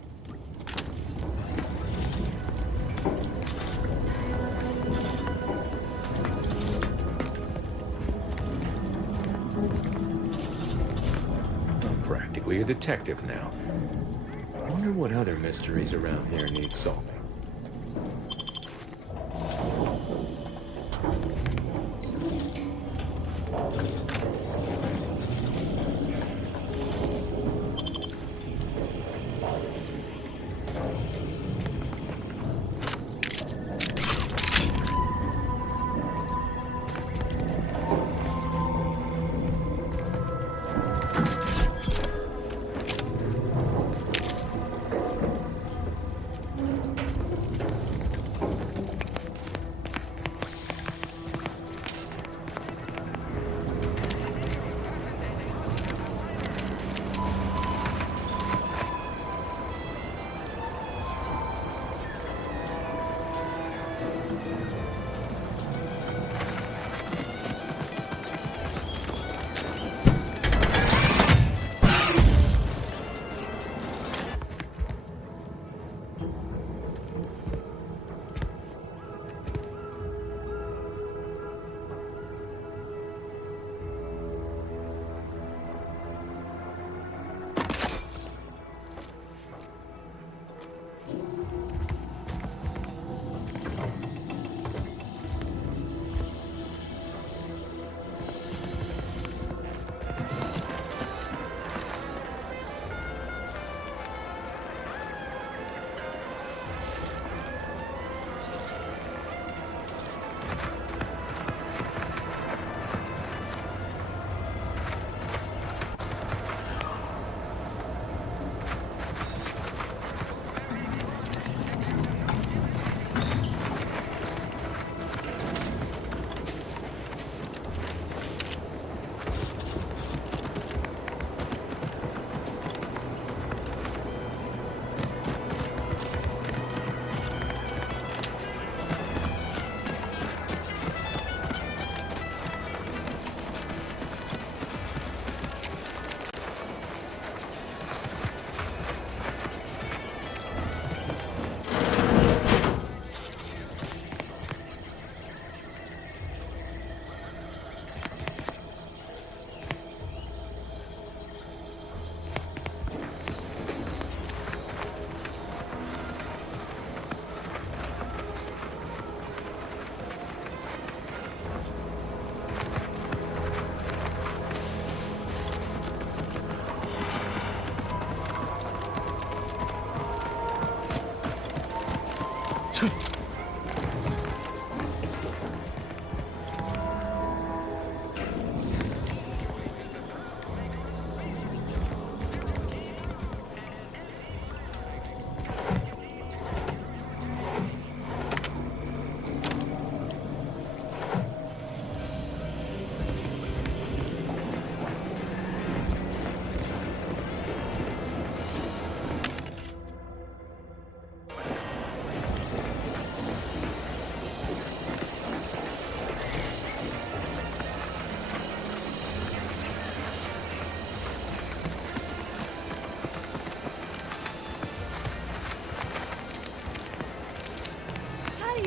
I'm practically a detective now. I wonder what other mysteries around here need solving.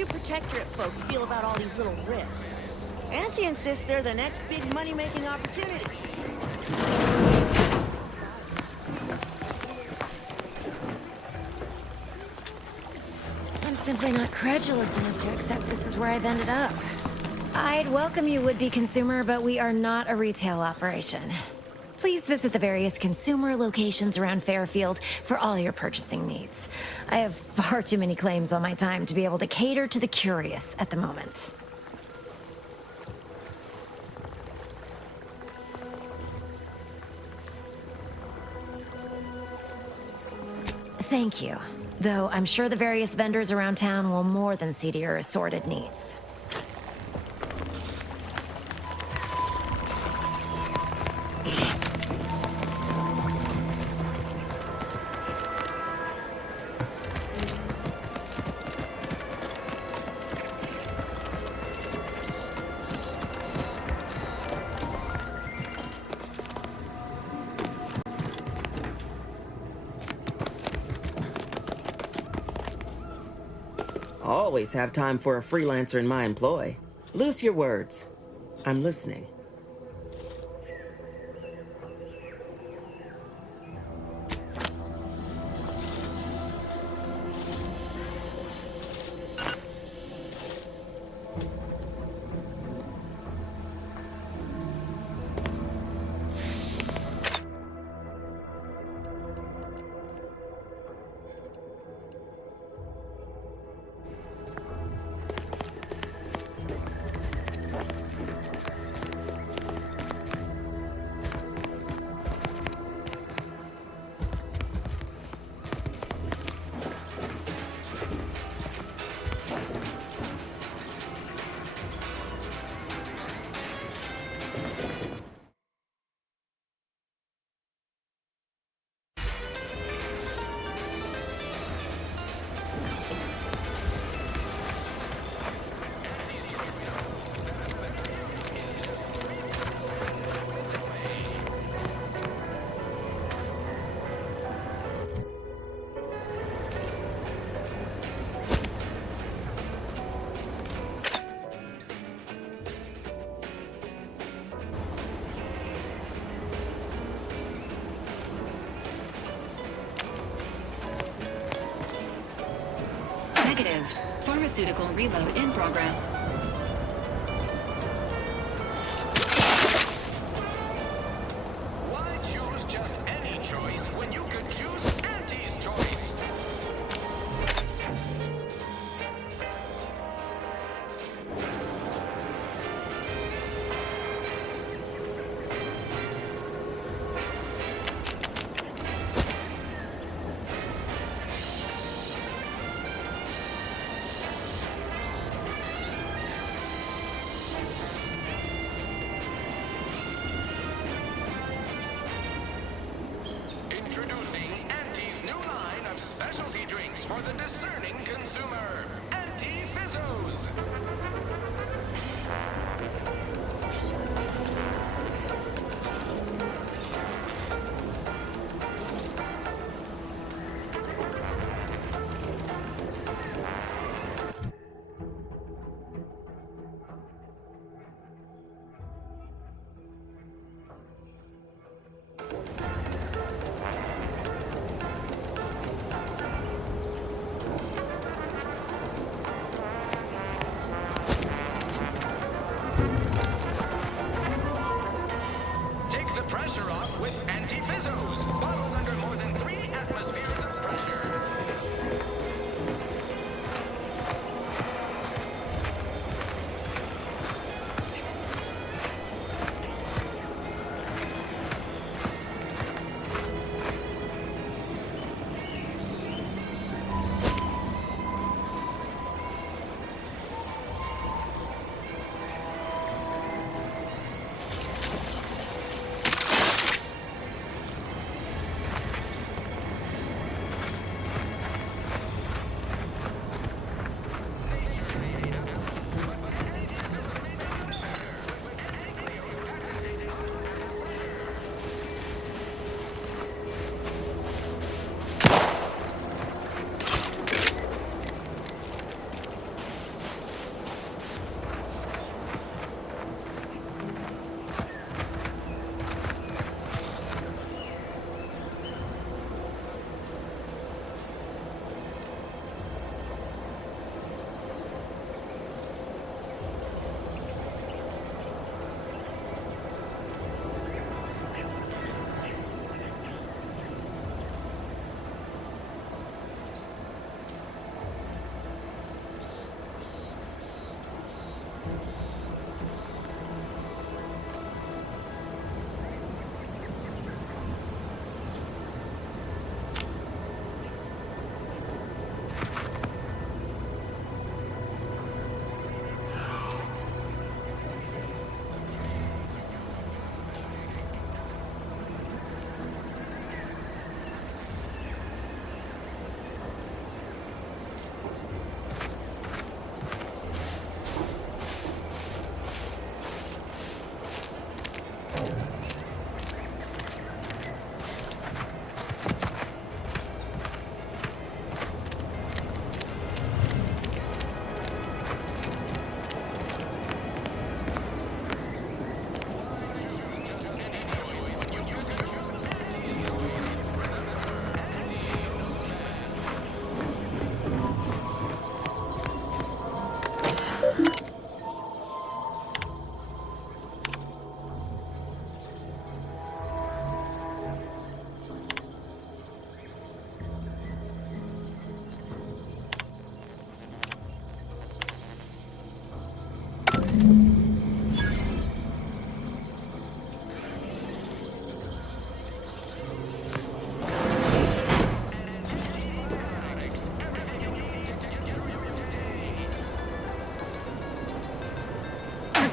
Protectorate folk feel about all these little rifts? Auntie insists they're the next big money-making opportunity. I'm simply not credulous enough to accept this is where I've ended up. I'd welcome you, would-be consumer, but we are not a retail operation. Please visit the various consumer locations around Fairfield for all your purchasing needs. I have far too many claims on my time to be able to cater to the curious at the moment. Thank you. Though I'm sure the various vendors around town will more than see to your assorted needs. always have time for a freelancer in my employ. Loose your words. I'm listening. Negative. Pharmaceutical reload in progress. Why choose just any choice when you could choose Auntie's choice? Introducing Auntie's new line of specialty drinks for the discerning consumer. Auntie Fizzos. Take the pressure off with Auntie Fizzos. Bottled under more than 3 atmospheres of pressure.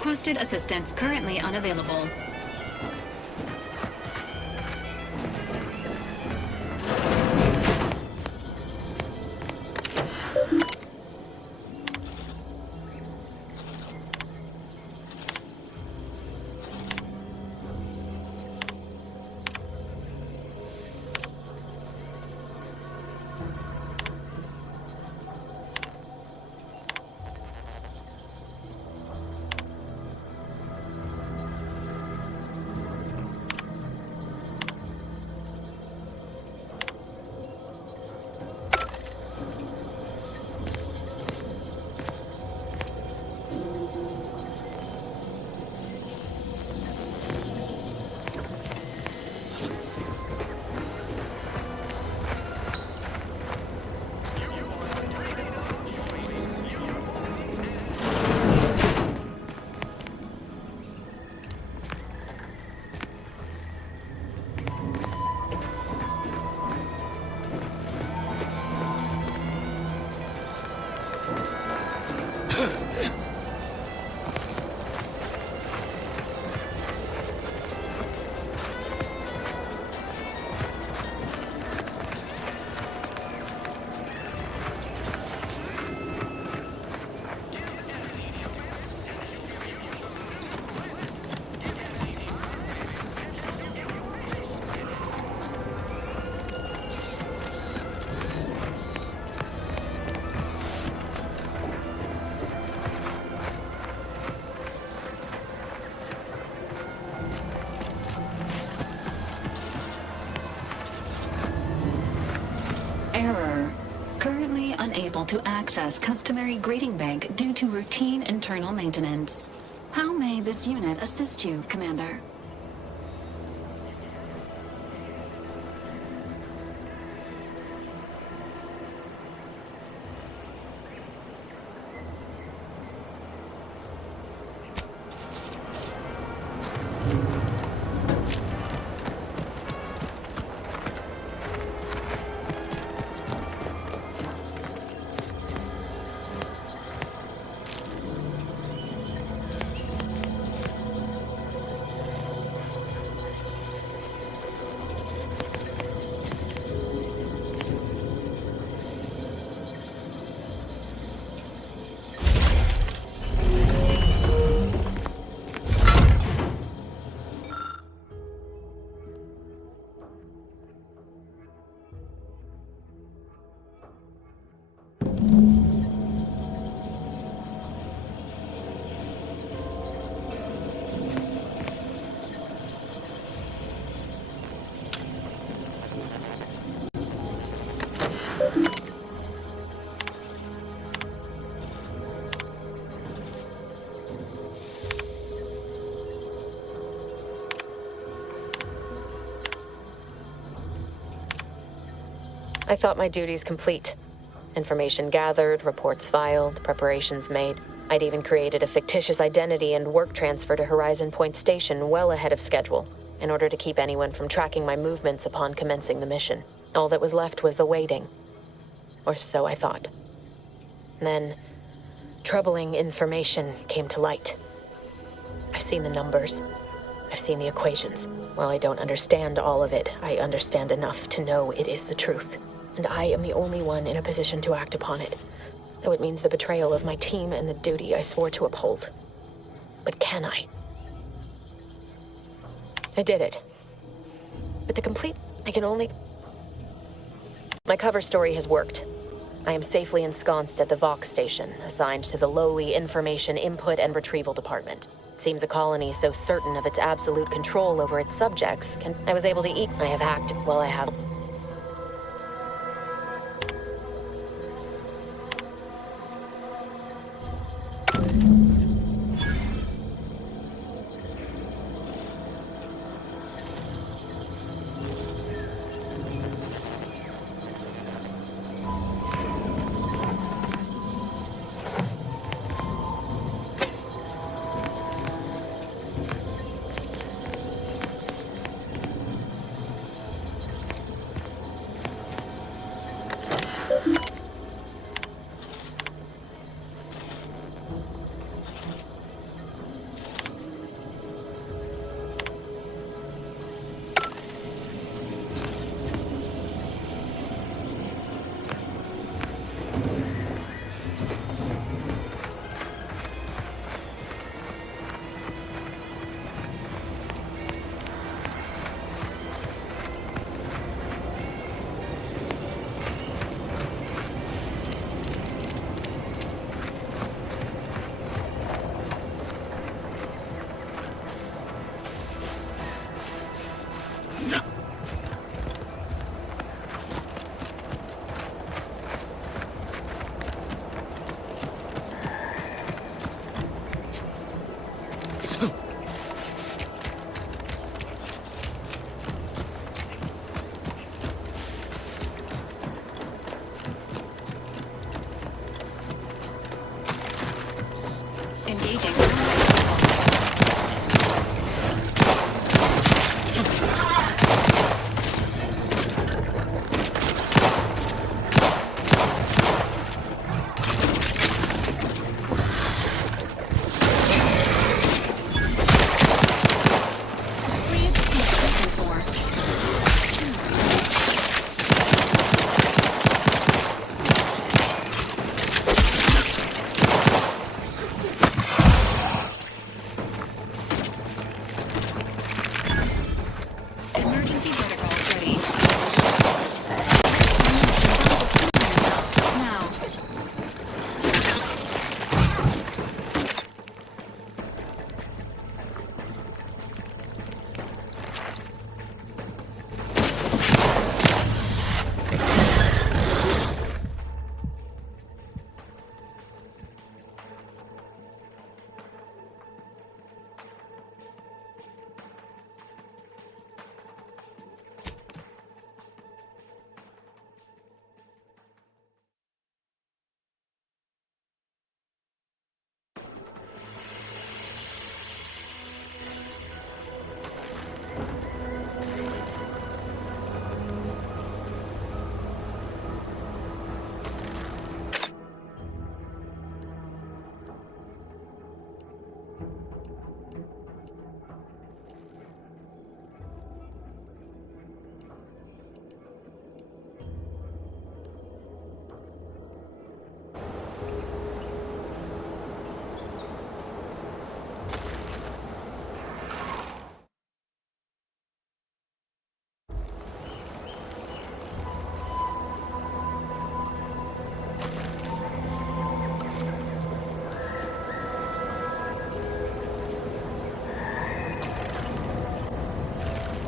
Requested assistance currently unavailable. Error. Currently unable to access customary greeting bank due to routine internal maintenance. How may this unit assist you, Commander? I thought my duties complete. Information gathered, reports filed, preparations made. I'd even created a fictitious identity and work transfer to Horizon Point Station well ahead of schedule, in order to keep anyone from tracking my movements upon commencing the mission. All that was left was the waiting. Or so I thought. Then, troubling information came to light. I've seen the numbers. I've seen the equations. While I don't understand all of it, I understand enough to know it is the truth. And I am the only one in a position to act upon it. Though it means the betrayal of my team and the duty I swore to uphold. But can I? I did it. With the complete, I can only... My cover story has worked. I am safely ensconced at the Vox station, assigned to the lowly Information Input and Retrieval Department. It seems a colony so certain of its absolute control over its subjects can... I was able to eat. I have hacked while I have... Engaging. Emergency protocols ready. Now.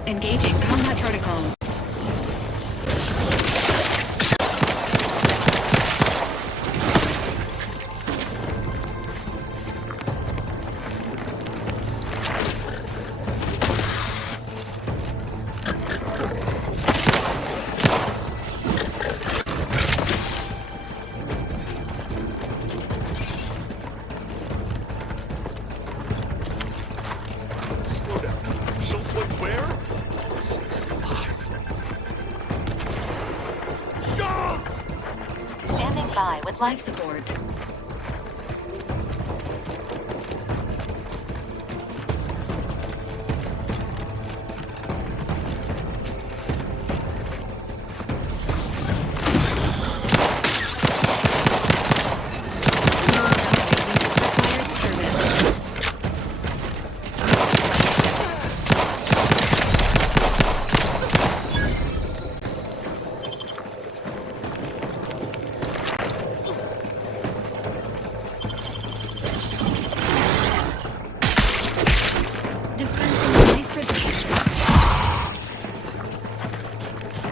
Engaging combat protocols. Slow down. Schultz went where? 6-5. Schultz! Standing by with Life support.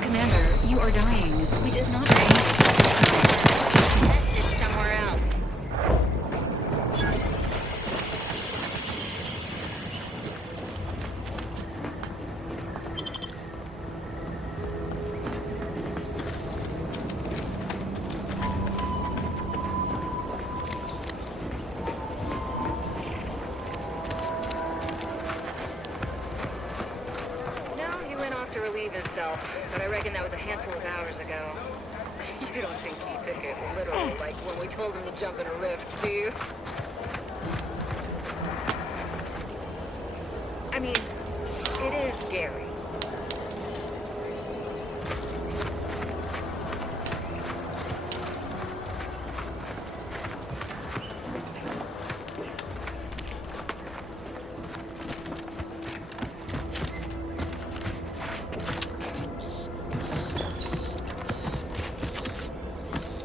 Commander, you are dying, which is not very nice at this time. Test it somewhere else. No, he went off to relieve himself, but I reckon that was a handful of hours ago. You don't think he took it literal, like when we told him to jump in a rift, do you? I mean, it is scary.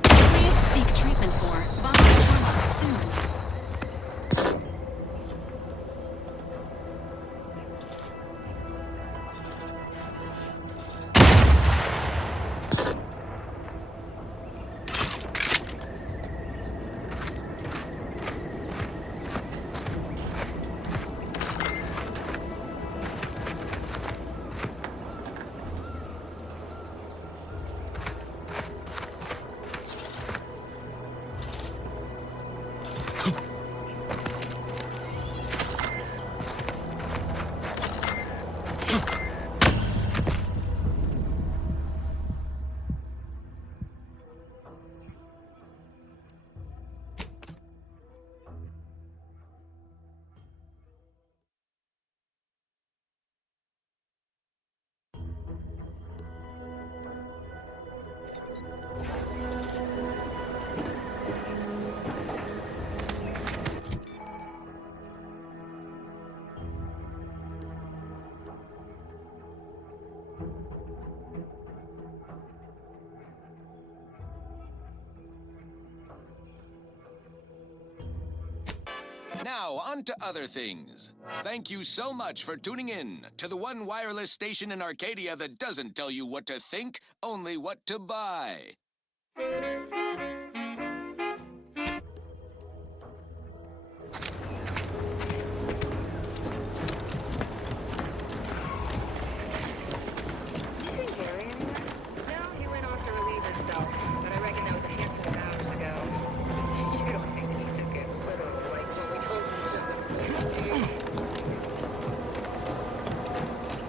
Please seek treatment for bodily trauma soon. Now, on to other things. Thank you so much for tuning in to the one wireless station in Arcadia that doesn't tell you what to think, only what to buy.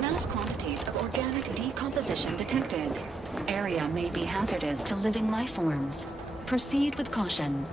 Mass quantities of organic decomposition detected. Area may be hazardous to living life forms. Proceed with caution.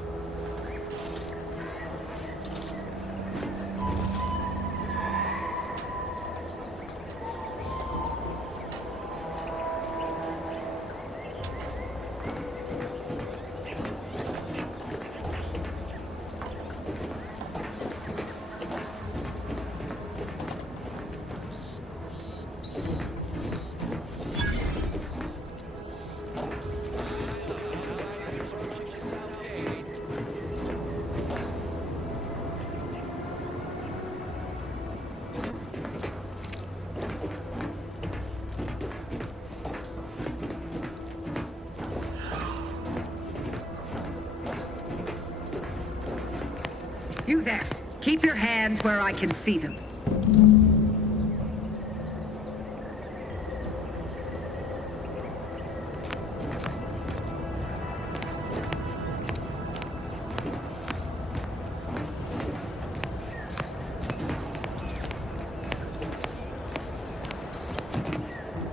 You there. Keep your hands where I can see them.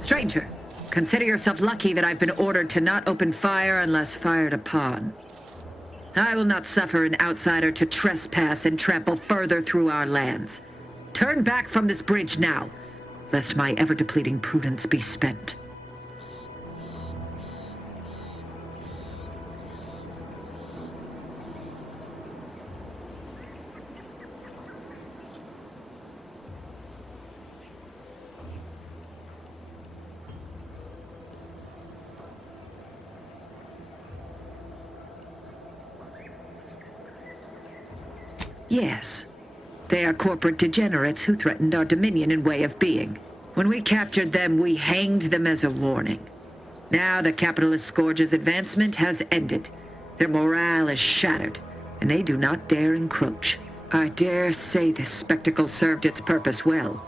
Stranger, consider yourself lucky that I've been ordered to not open fire unless fired upon. I will not suffer an outsider to trespass and trample further through our lands. Turn back from this bridge now, lest my ever-depleting prudence be spent. Yes. They are corporate degenerates who threatened our dominion and way of being. When we captured them, we hanged them as a warning. Now the capitalist scourge's advancement has ended. Their morale is shattered, and they do not dare encroach. I dare say this spectacle served its purpose well.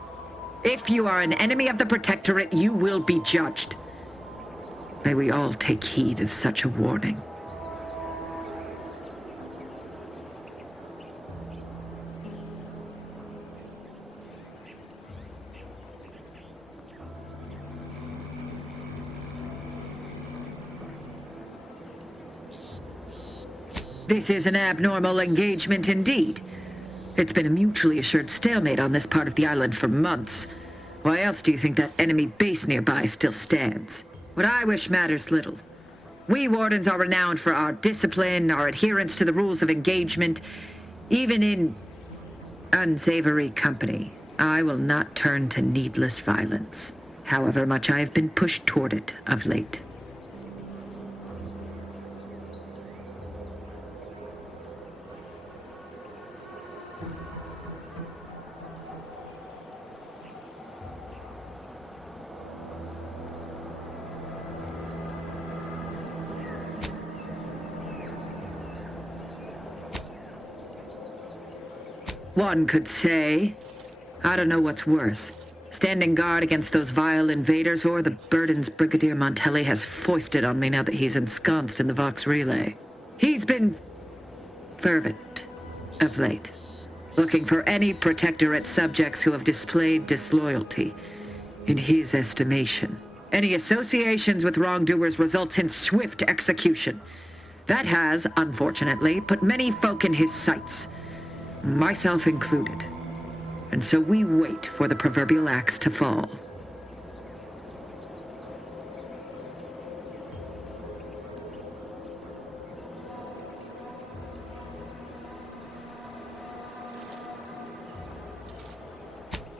If you are an enemy of the Protectorate, you will be judged. May we all take heed of such a warning. This is an abnormal engagement indeed. It's been a mutually assured stalemate on this part of the island for months. Why else do you think that enemy base nearby still stands? What I wish matters little. We Wardens are renowned for our discipline, our adherence to the rules of engagement. Even in unsavory company, I will not turn to needless violence, however much I have been pushed toward it of late. One could say, I don't know what's worse, standing guard against those vile invaders or the burdens Brigadier Montelli has foisted on me now that he's ensconced in the Vox Relay. He's been fervent of late, looking for any Protectorate subjects who have displayed disloyalty. In his estimation, any associations with wrongdoers results in swift execution. That has, unfortunately, put many folk in his sights, myself included. And so we wait for the proverbial axe to fall.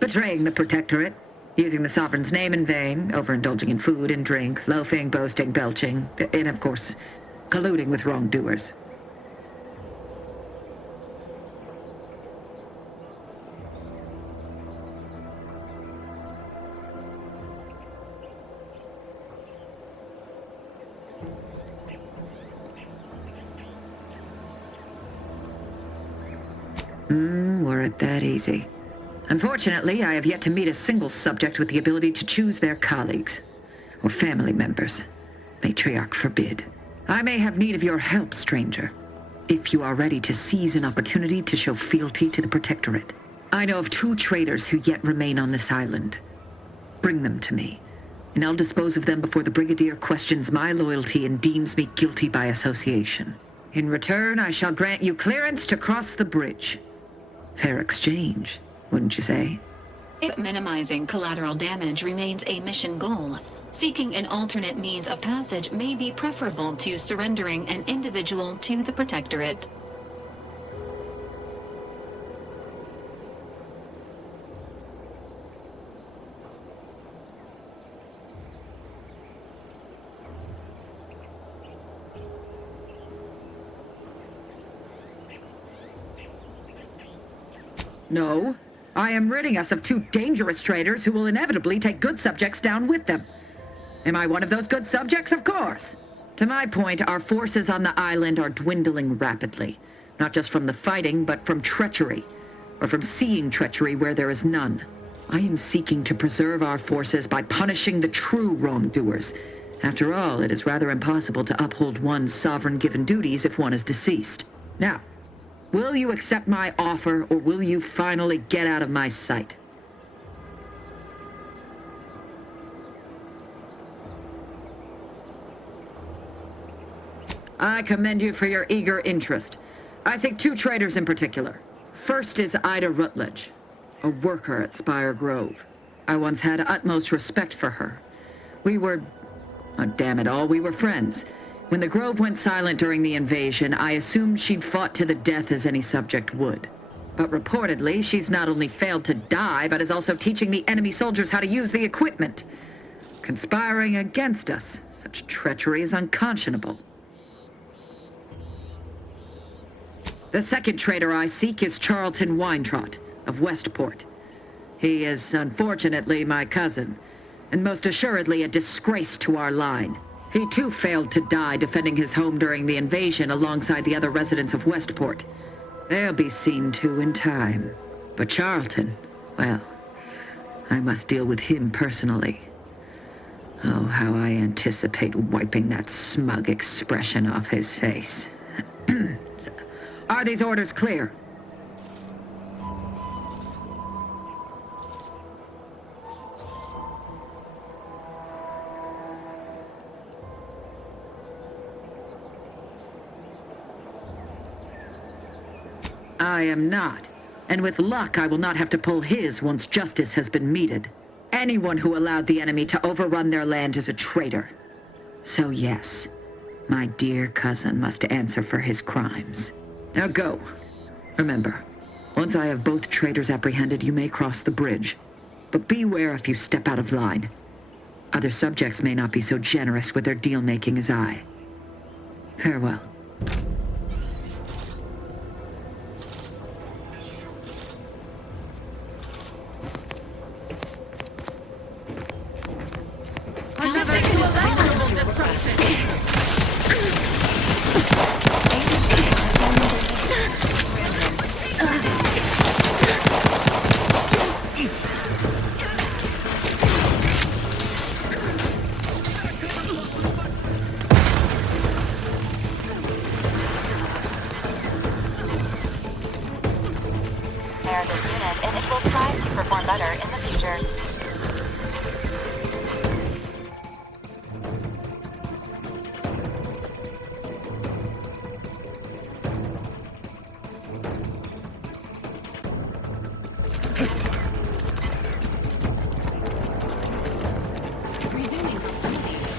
Betraying the Protectorate, Using the Sovereign's name in vain, overindulging in food and drink, loafing, boasting, belching, and of course, colluding with wrongdoers. Were it that easy. Unfortunately, I have yet to meet a single subject with the ability to choose their colleagues or family members. Matriarch forbid. I may have need of your help, stranger, if you are ready to seize an opportunity to show fealty to the Protectorate. I know of 2 traitors who yet remain on this island. Bring them to me, and I'll dispose of them before the Brigadier questions my loyalty and deems me guilty by association. In return, I shall grant you clearance to cross the bridge. Fair exchange, wouldn't you say? If minimizing collateral damage remains a mission goal, seeking an alternate means of passage may be preferable to surrendering an individual to the Protectorate. No. I am ridding us of 2 dangerous traitors who will inevitably take good subjects down with them. Am I one of those good subjects? Of course. To my point, our forces on the island are dwindling rapidly. Not just from the fighting, but from treachery. Or from seeing treachery where there is none. I am seeking to preserve our forces by punishing the true wrongdoers. After all, it is rather impossible to uphold one's sovereign-given duties if one is deceased. Now, will you accept my offer, or will you finally get out of my sight? I commend you for your eager interest. I think 2 traitors in particular. First is Ida Rutledge, a worker at Spire Grove. I once had utmost respect for her. We were... oh, damn it all, we were friends. When the Grove went silent during the invasion, I assumed she'd fought to the death as any subject would. But reportedly, she's not only failed to die, but is also teaching the enemy soldiers how to use the equipment. Conspiring against us. Such treachery is unconscionable. The second traitor I seek is Charlton Weintraut of Westport. He is, unfortunately, my cousin, and most assuredly a disgrace to our line. He too failed to die defending his home during the invasion alongside the other residents of Westport. They'll be seen to in time. But Charlton, well, I must deal with him personally. Oh, how I anticipate wiping that smug expression off his face. Are these orders clear? I am not. And with luck, I will not have to pull his once justice has been meted. Anyone who allowed the enemy to overrun their land is a traitor. So yes, my dear cousin must answer for his crimes. Now go. Remember, once I have both traitors apprehended, you may cross the bridge. But beware if you step out of line. Other subjects may not be so generous with their deal-making as I. Farewell. And it will strive to perform better in the future. Resuming hostilities.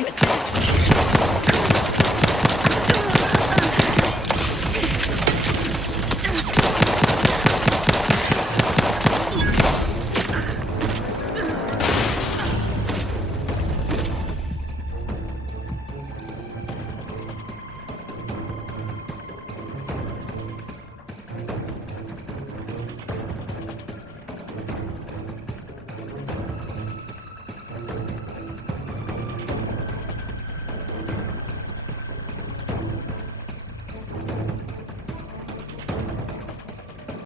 To assist.